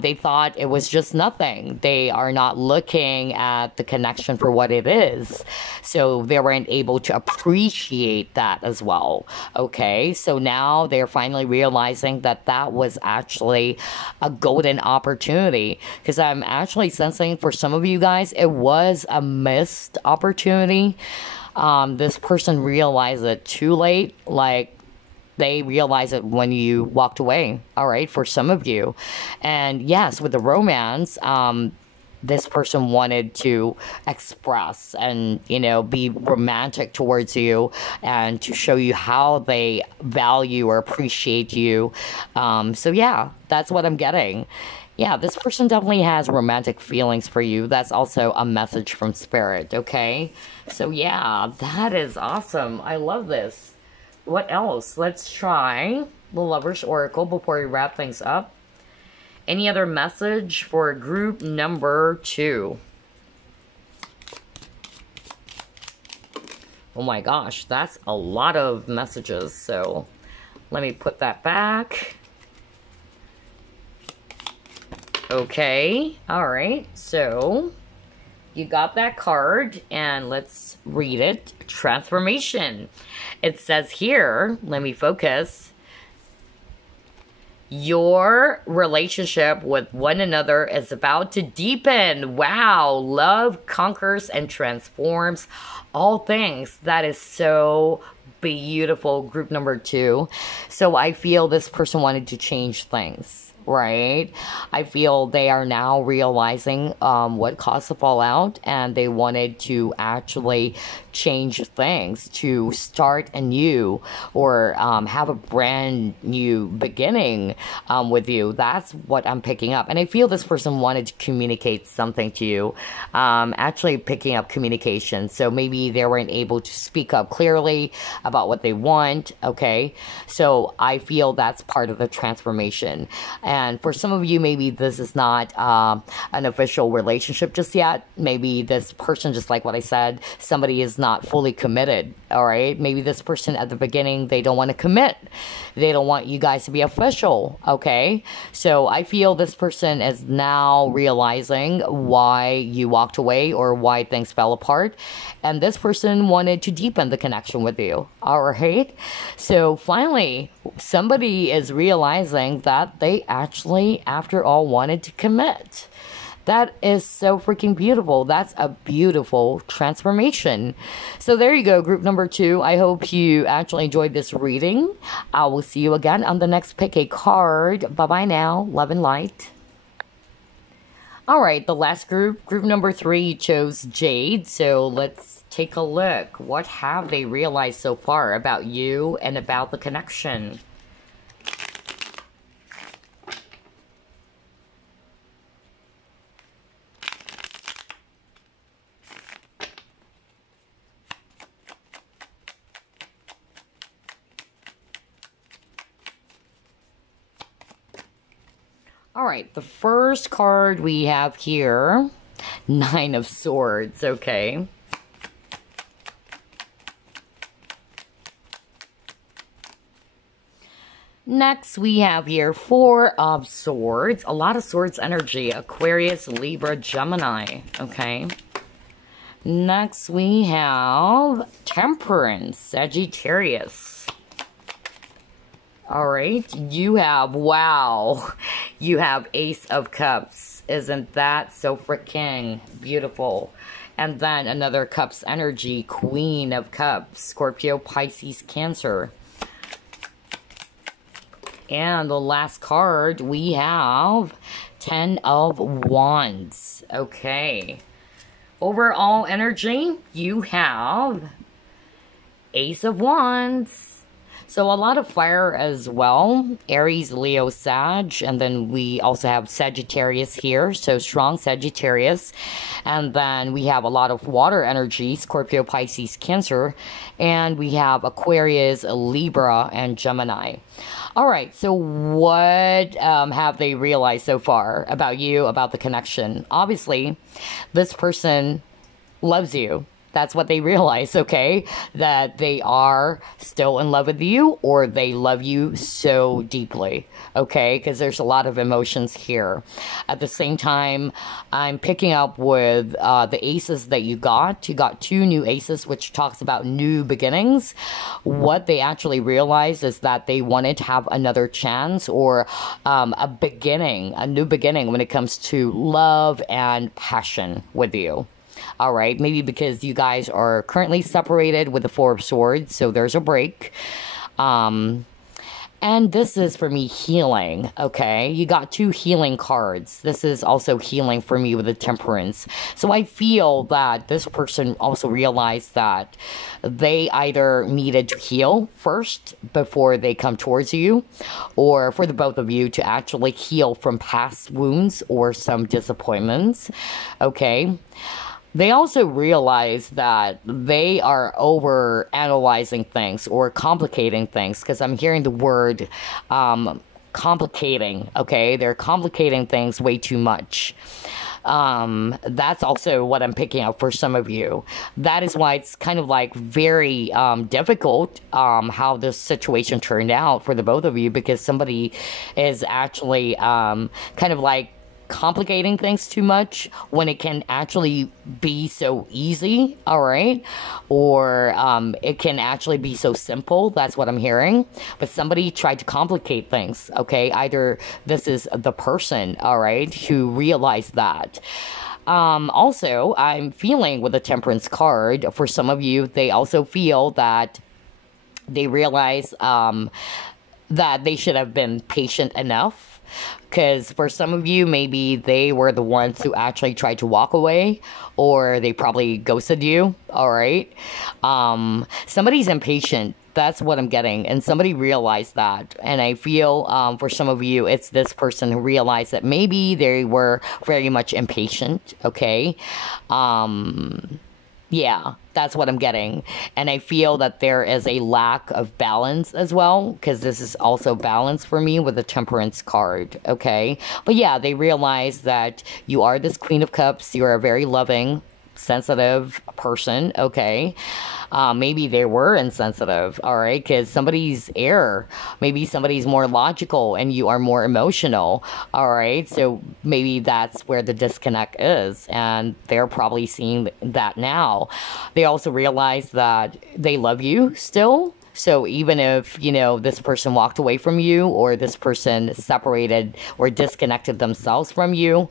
they thought it was just nothing. They are not looking at the connection for what it is. So they weren't able to appreciate that as well. Okay. So now they're finally realizing that that was actually a golden opportunity, because I'm actually sensing for some of you guys, it was a missed opportunity. This person realized it too late. Like, they realized it when you walked away, all right, for some of you. And yes, with the romance, this person wanted to express and, you know, be romantic towards you, and to show you how they value or appreciate you. So yeah, that's what I'm getting. Yeah, this person definitely has romantic feelings for you. That's also a message from Spirit, okay? So yeah, that is awesome. I love this. What else? Let's try the Lover's Oracle before we wrap things up. Any other message for group number 2? Oh my gosh, that's a lot of messages. So let me put that back. Okay, all right. So you got that card, and let's read it. Transformation. It says here, let me focus. Your relationship with one another is about to deepen. Wow, love conquers and transforms all things. That is so beautiful, group number 2. So I feel this person wanted to change things, right? I feel they are now realizing what caused the fallout, and they wanted to actually change things, to start anew, or have a brand new beginning with you. That's what I'm picking up. And I feel this person wanted to communicate something to you, actually picking up communication. So maybe they weren't able to speak up clearly about what they want, okay? So I feel that's part of the transformation. And for some of you, maybe this is not an official relationship just yet. Maybe this person, just like what I said, somebody is not fully committed, all right? Maybe this person at the beginning, they don't want to commit. They don't want you guys to be official, okay? So I feel this person is now realizing why you walked away or why things fell apart. And this person wanted to deepen the connection with you, all right? So finally, somebody is realizing that they actually, after all, wanted to commit. That is so freaking beautiful. That's a beautiful transformation. So there you go, group number 2. I hope you actually enjoyed this reading. I will see you again on the next Pick a Card. Bye-bye now. Love and light. All right, the last group, group number 3, chose Jade. So let's take a look. What have they realized so far about you and about the connection? All right, the first card we have here, 9 of Swords, okay. Next, we have here 4 of Swords, a lot of Swords energy, Aquarius, Libra, Gemini, okay. Next, we have Temperance, Sagittarius. All right, you have, wow, you have Ace of Cups. Isn't that so freaking beautiful? And then another Cups energy, Queen of Cups, Scorpio, Pisces, Cancer. And the last card, we have 10 of Wands. Okay. Overall energy, you have Ace of Wands. So a lot of fire as well. Aries, Leo, Sag. And then we also have Sagittarius here. So strong Sagittarius. And then we have a lot of water energy. Scorpio, Pisces, Cancer. And we have Aquarius, Libra, and Gemini. All right. So what have they realized so far about you, about the connection? Obviously, this person loves you. That's what they realize, okay? That they are still in love with you, or they love you so deeply, okay? Because there's a lot of emotions here. At the same time, I'm picking up with the aces that you got. You got 2 new aces, which talks about new beginnings. What they actually realized is that they wanted to have another chance, or a beginning, a new beginning when it comes to love and passion with you. All right, maybe because you guys are currently separated with the 4 of Swords, so there's a break. And this is for me healing, okay? You got 2 healing cards. This is also healing for me with the Temperance. So I feel that this person also realized that they either needed to heal first before they come towards you, or for the both of you to actually heal from past wounds or some disappointments, okay? They also realize that they are over analyzing things or complicating things, because I'm hearing the word complicating, okay? They're complicating things way too much. That's also what I'm picking up for some of you. That is why it's kind of like very difficult how this situation turned out for the both of you, because somebody is actually kind of like complicating things too much when it can actually be so easy, all right? Or it can actually be so simple. That's what I'm hearing. But somebody tried to complicate things, okay? Either this is the person, all right, who realized that. Also, I'm feeling with the Temperance card, for some of you, they also feel that they realize that they should have been patient enough. Because for some of you, maybe they were the ones who actually tried to walk away, or they probably ghosted you, all right? Somebody's impatient. That's what I'm getting. And somebody realized that. And I feel for some of you, it's this person who realized that maybe they were very much impatient, okay? Yeah, that's what I'm getting. And I feel that there is a lack of balance as well, because this is also balance for me with the Temperance card, okay? But yeah, they realize that you are this Queen of Cups. You are a very loving, sensitive person, okay? Maybe they were insensitive, all right? Because somebody's air, maybe somebody's more logical and you are more emotional, all right? So maybe that's where the disconnect is, and they're probably seeing that now. They also realize that they love you still. So even if, you know, this person walked away from you, or this person separated or disconnected themselves from you,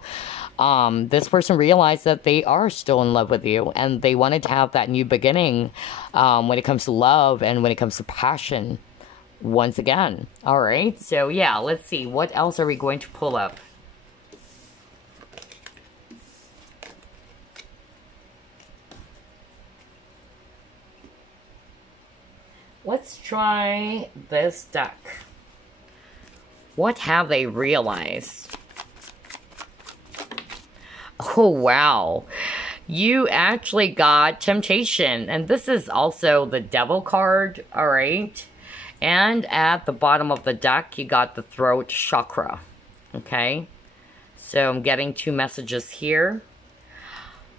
this person realized that they are still in love with you, and they wanted to have that new beginning when it comes to love and when it comes to passion once again. All right, so yeah, let's see. What else are we going to pull up? Let's try this deck. What have they realized? Oh, wow. You actually got Temptation. And this is also the Devil card, all right? And at the bottom of the deck, you got the Throat Chakra, okay? So I'm getting 2 messages here.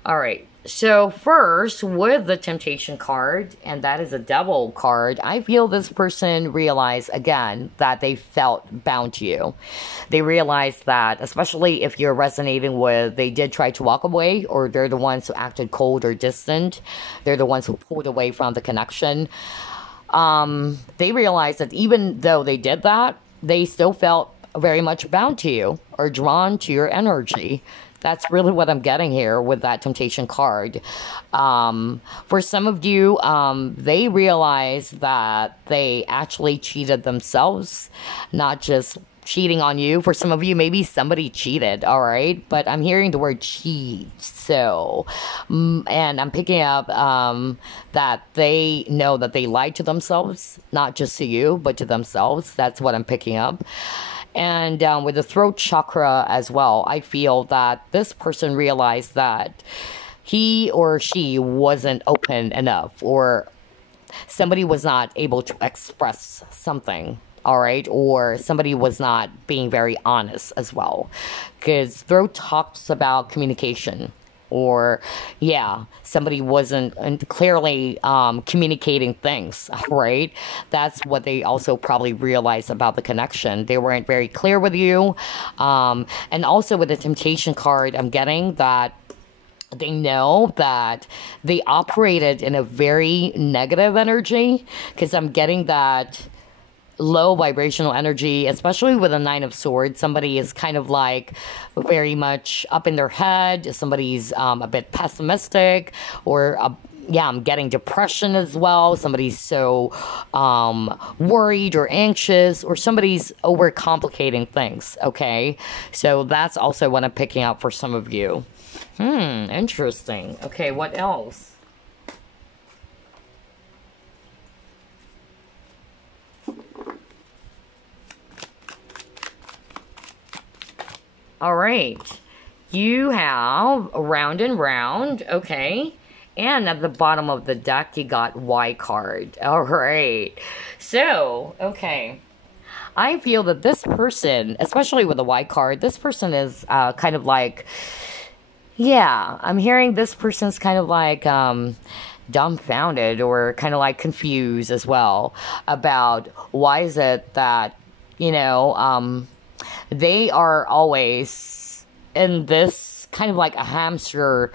All right. So first, with the Temptation card, and that is a Devil card, I feel this person realized, again, that they felt bound to you. They realized that, especially if you're resonating with, they did try to walk away, or they're the ones who acted cold or distant. They're the ones who pulled away from the connection. They realized that even though they did that, they still felt very much bound to you, or drawn to your energy. That's really what I'm getting here with that Temptation card. For some of you, they realize that they actually cheated themselves, not just cheating on you. For some of you, maybe somebody cheated, all right? But I'm hearing the word cheat, so, and I'm picking up that they know that they lied to themselves, not just to you, but to themselves. That's what I'm picking up. And with the Throat Chakra as well, I feel that this person realized that he or she wasn't open enough, or somebody was not able to express something, all right? Or somebody was not being very honest as well. Because Throat talks about communication. Or, yeah, somebody wasn't clearly communicating things, right? That's what they also probably realized about the connection. They weren't very clear with you. And also with the Temptation card, I'm getting that they know that they operated in a very negative energy, because I'm getting that low vibrational energy, especially with a 9 of Swords. Somebody is kind of like very much up in their head. Somebody's a bit pessimistic, or yeah, I'm getting depression as well. Somebody's so worried or anxious, or somebody's overcomplicating things, okay? So that's also what I'm picking up for some of you. Interesting. Okay, what else? All right. You have round and round, okay? And at the bottom of the deck, you got Y card. All right. So, okay. I feel that this person, especially with the Y card, this person is kind of like, yeah, I'm hearing this person's kind of like dumbfounded or kind of like confused as well about why is it that, you know, they are always in this kind of like a hamster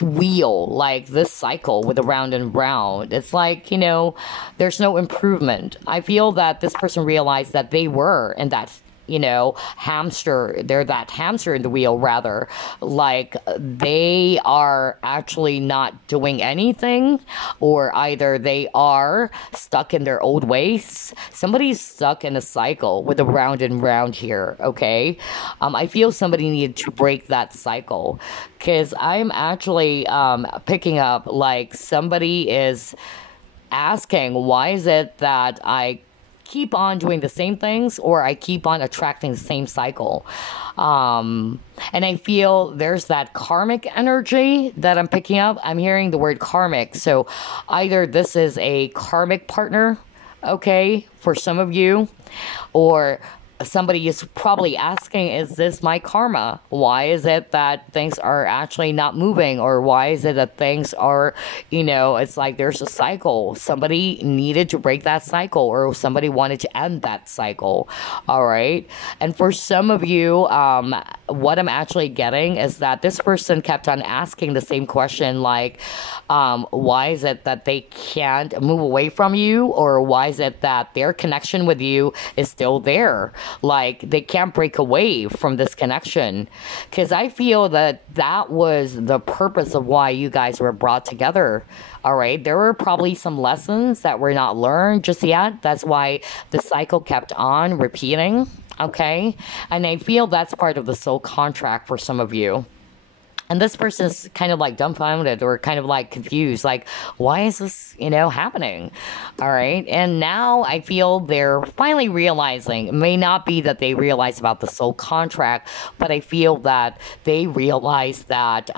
wheel, like this cycle with a round and round. It's like, you know, there's no improvement. I feel that this person realized that they were in that, you know, hamster, they're that hamster in the wheel, rather, like they are actually not doing anything, or either they are stuck in their old ways. Somebody's stuck in a cycle with a round and round here, okay? I feel somebody needed to break that cycle, because I'm actually picking up like somebody is asking, why is it that I keep on doing the same things, or I keep on attracting the same cycle? And I feel there's that karmic energy that I'm picking up. I'm hearing the word karmic. So either this is a karmic partner, okay, for some of you, or somebody is probably asking, is this my karma? Why is it that things are actually not moving? Or why is it that things are, you know, it's like there's a cycle. Somebody needed to break that cycle, or somebody wanted to end that cycle. All right. And for some of you, what I'm actually getting is that this person kept on asking the same question, like, why is it that they can't move away from you? Or why is it that their connection with you is still there? Like they can't break away from this connection, because I feel that that was the purpose of why you guys were brought together. All right, there were probably some lessons that were not learned just yet. That's why the cycle kept on repeating, okay? And I feel that's part of the soul contract for some of you. And this person is kind of like dumbfounded or kind of like confused, like, why is this, you know, happening? All right. And now I feel they're finally realizing, it may not be that they realize about the soul contract, but I feel that they realize that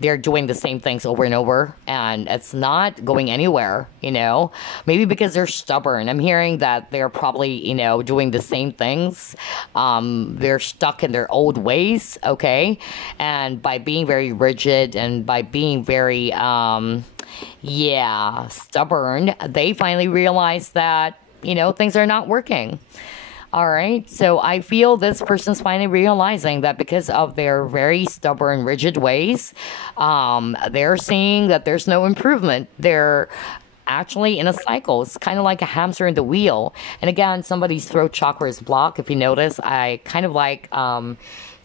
they're doing the same things over and over, and it's not going anywhere, you know, maybe because they're stubborn. I'm hearing that they're probably, you know, doing the same things. They're stuck in their old ways. Okay. And by being very rigid and by being very, stubborn, they finally realize that, you know, things are not working. All right. So I feel this person's finally realizing that because of their very stubborn, rigid ways, they're seeing that there's no improvement. They're actually in a cycle. It's kind of like a hamster in the wheel. And again, somebody's throat chakra is blocked. If you notice, I kind of like,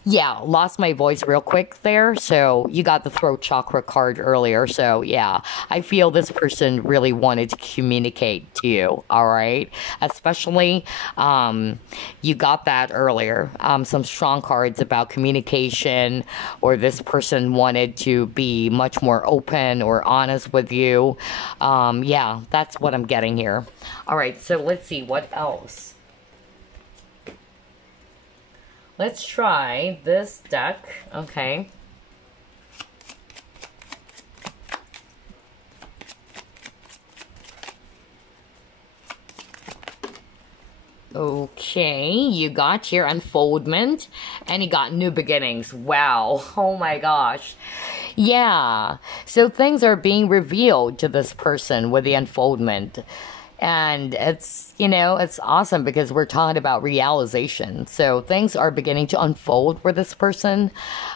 lost my voice real quick there. So you got the throat chakra card earlier. So yeah, I feel this person really wanted to communicate to you. All right. Especially, you got that earlier. Some strong cards about communication, or this person wanted to be much more open or honest with you. That's what I'm getting here. All right. So let's see what else. Let's try this deck, okay. Okay, you got your unfoldment, and you got new beginnings. Wow, oh my gosh. Yeah, so things are being revealed to this person with the unfoldment. And it's, you know, it's awesome because we're talking about realization. So things are beginning to unfold for this person.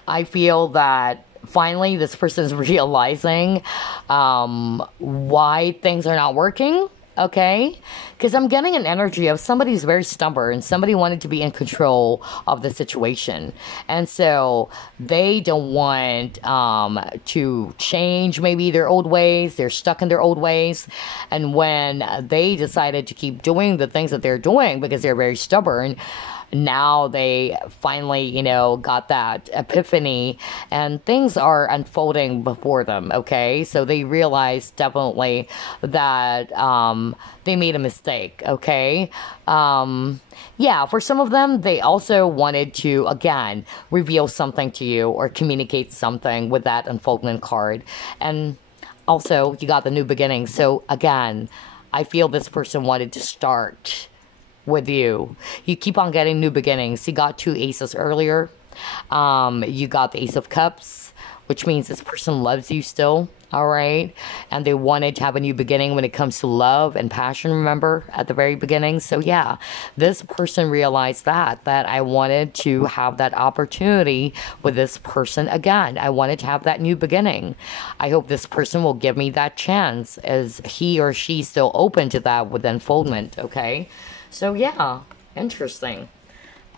I feel that finally this person is realizing why things are not working. okay? Because I'm getting an energy of somebody who's very stubborn. Somebody wanted to be in control of the situation. And so they don't want to change maybe their old ways. They're stuck in their old ways. And when they decided to keep doing the things that they're doing because they're very stubborn, now they finally, you know, got that epiphany and things are unfolding before them, okay? So they realize definitely that they made a mistake, okay? Yeah, for some of them, they also wanted to, again, reveal something to you or communicate something with that unfoldment card. And also, you got the new beginning. So again, I feel this person wanted to start with you. You keep on getting new beginnings. You got 2 aces earlier. You got the Ace of Cups, which means this person loves you still, all right? And they wanted to have a new beginning when it comes to love and passion, remember, at the very beginning. So yeah, this person realized that I wanted to have that opportunity with this person again. I wanted to have that new beginning. I hope this person will give me that chance. Is he or she still open to that with unfoldment, okay? So yeah, interesting.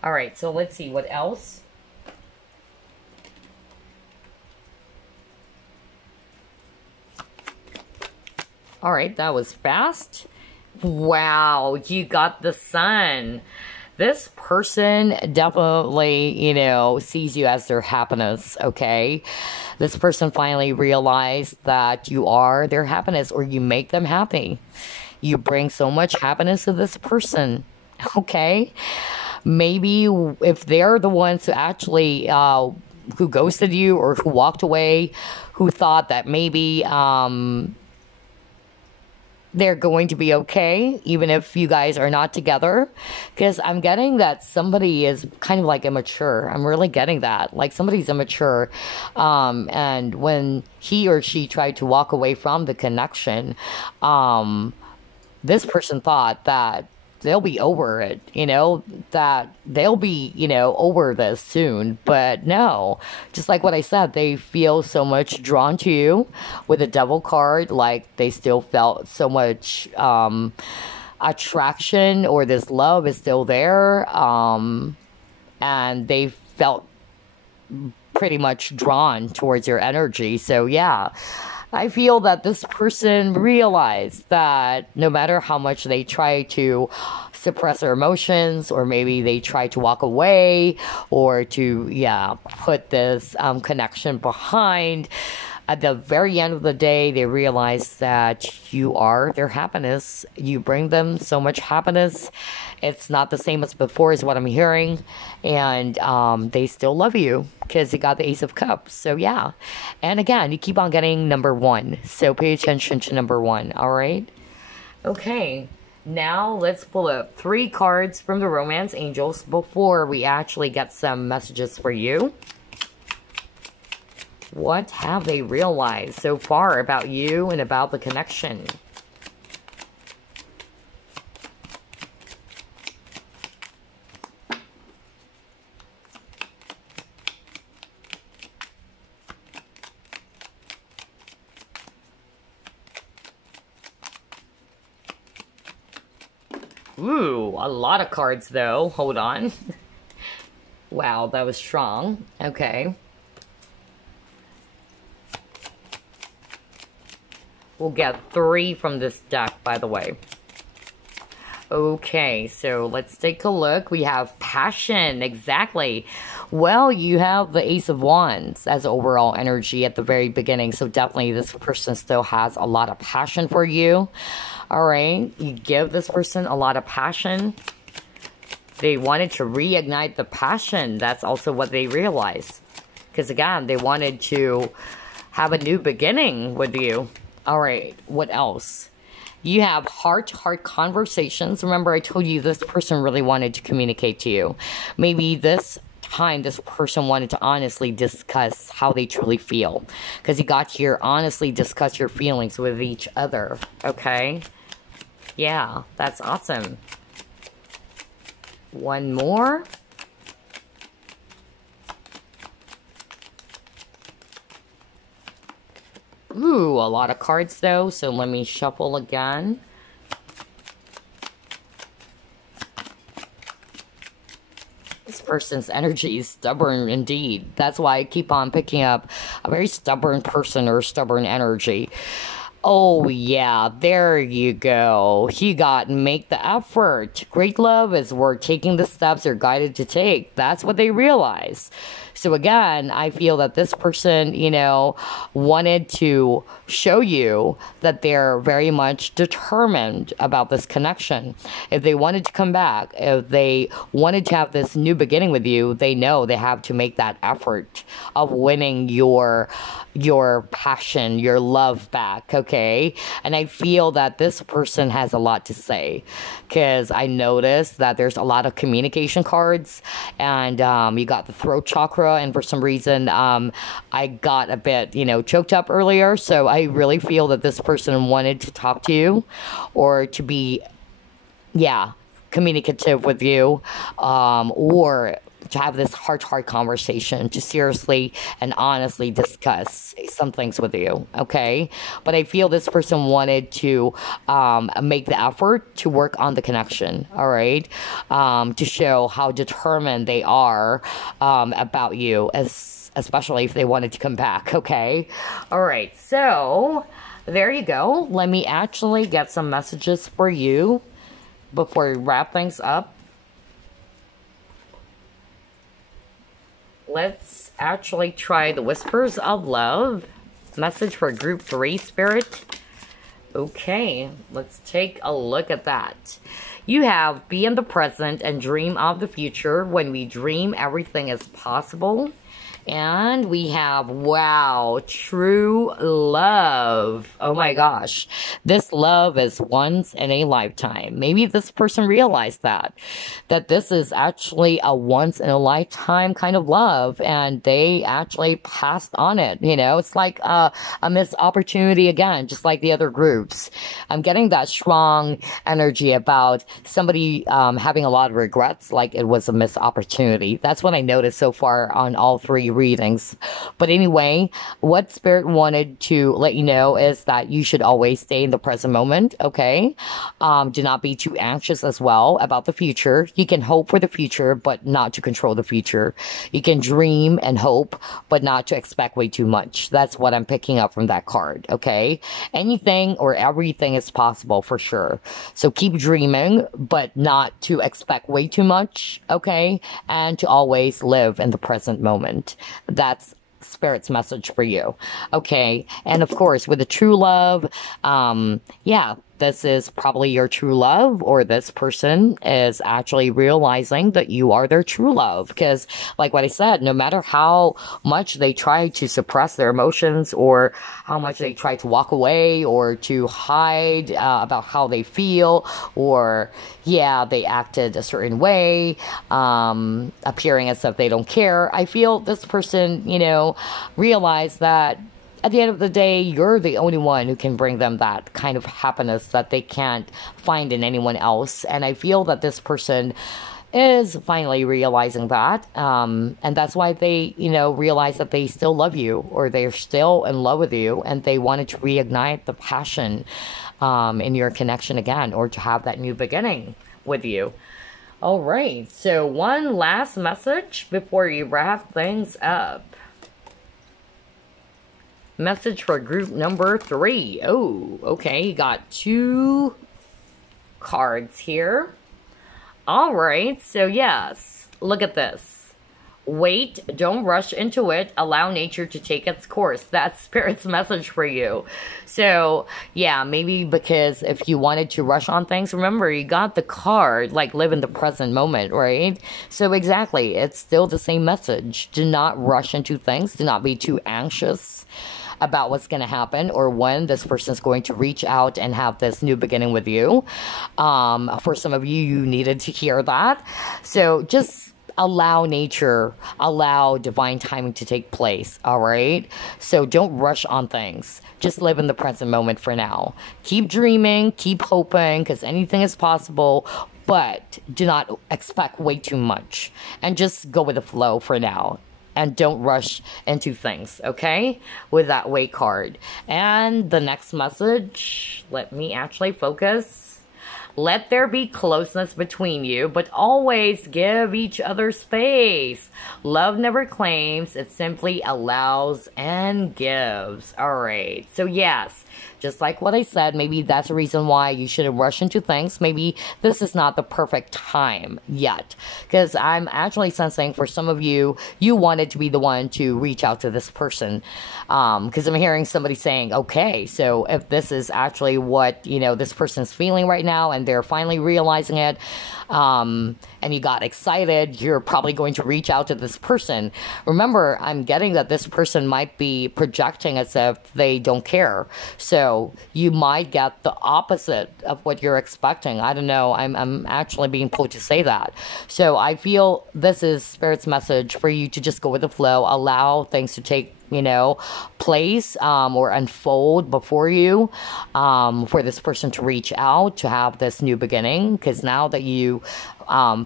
All right, so let's see what else. All right, that was fast. Wow, you got the Sun. This person definitely, you know, sees you as their happiness, okay? This person finally realized that you are their happiness, or you make them happy. You bring so much happiness to this person, okay? Maybe if they're the ones who actually, who ghosted you or who walked away, who thought that maybe they're going to be okay, even if you guys are not together. Because I'm getting that somebody is kind of like immature. I'm really getting that. Like somebody's immature. And when he or she tried to walk away from the connection, this person thought that they'll be over it, you know, that they'll be, you know, over this soon. But no, just like what I said, they feel so much drawn to you with the Devil card. Like they still felt so much attraction, or this love is still there. And they felt pretty much drawn towards your energy. So yeah, I feel that this person realized that no matter how much they try to suppress their emotions, or maybe they try to walk away, or to, yeah, put this connection behind, at the very end of the day, they realize that you are their happiness. You bring them so much happiness. It's not the same as before, is what I'm hearing. And they still love you because you got the Ace of Cups. So yeah. And again, you keep on getting number 1. So pay attention to number 1. All right. Okay. Now let's pull up 3 cards from the Romance Angels before we actually get some messages for you. What have they realized so far about you and about the connection? Ooh, a lot of cards though. Hold on. Wow, that was strong. Okay. We'll get 3 from this deck, by the way. Okay, so let's take a look. We have passion, exactly. Well, you have the Ace of Wands as overall energy at the very beginning. So definitely this person still has a lot of passion for you. All right, you give this person a lot of passion. They wanted to reignite the passion. That's also what they realized. Because again, they wanted to have a new beginning with you. All right, what else? You have heart-to-heart conversations. Remember, I told you this person really wanted to communicate to you. Maybe this time, this person wanted to honestly discuss how they truly feel. Because you got here, honestly discuss your feelings with each other. Okay? Yeah, that's awesome. One more. Ooh, a lot of cards though, so let me shuffle again. person's energy is stubborn indeed. That's why I keep on picking up a very stubborn person or stubborn energy. Oh, yeah, there you go. You got make the effort. Great love is worth taking the steps they're guided to take. That's what they realize. So again, I feel that this person, you know, wanted to show you that they're very much determined about this connection. If they wanted to come back, if they wanted to have this new beginning with you, they know they have to make that effort of winning your passion, your love back, okay? And I feel that this person has a lot to say, because I noticed that there's a lot of communication cards, and you got the throat chakra, and for some reason I got a bit, you know, choked up earlier. So I really feel that this person wanted to talk to you, or to be, yeah, communicative with you, or to have this heart-to-heart conversation, to seriously and honestly discuss some things with you, okay? But I feel this person wanted to make the effort to work on the connection, all right? To show how determined they are about you, especially if they wanted to come back, okay? All right, so there you go. Let me actually get some messages for you before we wrap things up. Let's actually try the Whispers of Love. Message for Group 3, Spirit. Okay, let's take a look at that. You have be in the present and dream of the future. When we dream, everything is possible. And we have, wow, true love. Oh my gosh. This love is once in a lifetime. Maybe this person realized that this is actually a once in a lifetime kind of love, and they actually passed on it. You know, it's like a missed opportunity again, just like the other groups. I'm getting that strong energy about somebody having a lot of regrets, like it was a missed opportunity. That's what I noticed so far on all three readings. But anyway, what Spirit wanted to let you know is that you should always stay in the present moment, okay? Do not be too anxious as well about the future. You can hope for the future, but not to control the future. You can dream and hope, but not to expect way too much. That's what I'm picking up from that card, okay? Anything or everything is possible for sure. So keep dreaming, but not to expect way too much, okay? And to always live in the present moment. That's Spirit's message for you. Okay. And of course, with the true love, yeah, this is probably your true love, or this person is actually realizing that you are their true love. Because like what I said, no matter how much they try to suppress their emotions, or how much they try to walk away, or to hide about how they feel, or yeah, they acted a certain way, appearing as if they don't care, I feel this person, you know, realized that at the end of the day, you're the only one who can bring them that kind of happiness that they can't find in anyone else. And I feel that this person is finally realizing that. And that's why they, you know, realize that they still love you, or they're still in love with you, and they wanted to reignite the passion in your connection again, or to have that new beginning with you. All right. So one last message before you wrap things up. Message for group number 3. Oh, okay. You got 2 cards here. All right. So yes, look at this. Wait, don't rush into it. Allow nature to take its course. That's Spirit's message for you. So yeah, maybe because if you wanted to rush on things, remember you got the card, like live in the present moment, right? So exactly, it's still the same message. Do not rush into things. Do not be too anxious about what's going to happen, or when this person is going to reach out and have this new beginning with you. For some of you, you needed to hear that. So just allow nature, allow divine timing to take place, all right? So don't rush on things. Just live in the present moment for now. Keep dreaming, keep hoping, because anything is possible, but do not expect way too much. And just go with the flow for now. And don't rush into things, okay? With that wait card. And the next message, let me actually focus. Let there be closeness between you, but always give each other space. Love never claims, it simply allows and gives. Alright, so yes, just like what I said, maybe that's the reason why you shouldn't rush into things. Maybe this is not the perfect time yet. Because I'm actually sensing for some of you, you wanted to be the one to reach out to this person. Because I'm hearing somebody saying, okay, so if this is actually what, you know, this person's feeling right now and they're finally realizing it, and you got excited, you're probably going to reach out to this person. Remember, I'm getting that this person might be projecting as if they don't care. So you might get the opposite of what you're expecting. I don't know. I'm actually being pulled to say that. So I feel this is Spirit's message for you to just go with the flow, allow things to take, you know, place or unfold before you, for this person to reach out, to have this new beginning. Because now that you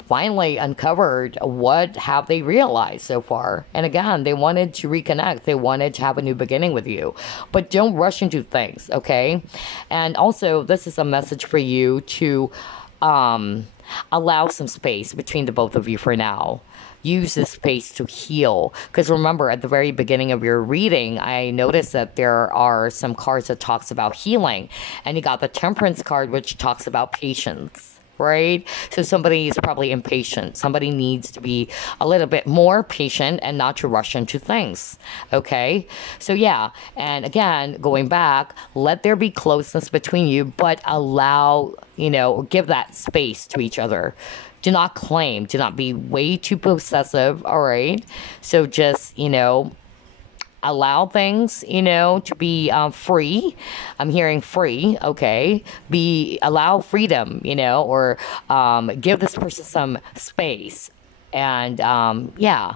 finally uncovered what have they realized so far, and again, they wanted to reconnect, they wanted to have a new beginning with you, but don't rush into things, okay? And also, this is a message for you to allow some space between the both of you for now. Use this space to heal. Because remember, at the very beginning of your reading, I noticed that there are some cards that talks about healing. And you got the Temperance card, which talks about patience, right? So somebody is probably impatient. Somebody needs to be a little bit more patient and not to rush into things, okay? So yeah, and again, going back, let there be closeness between you, but allow, you know, give that space to each other. Do not claim, do not be way too possessive, all right? So just, you know, allow things, you know, to be free. I'm hearing free, okay? Allow freedom, you know, or give this person some space. And yeah,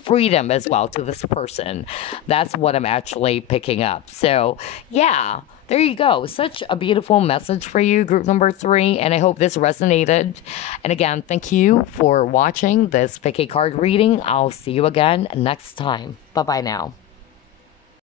freedom as well to this person. That's what I'm actually picking up. So yeah, there you go. Such a beautiful message for you, group number 3, and I hope this resonated. And again, thank you for watching this pick a card reading. I'll see you again next time. Bye bye now.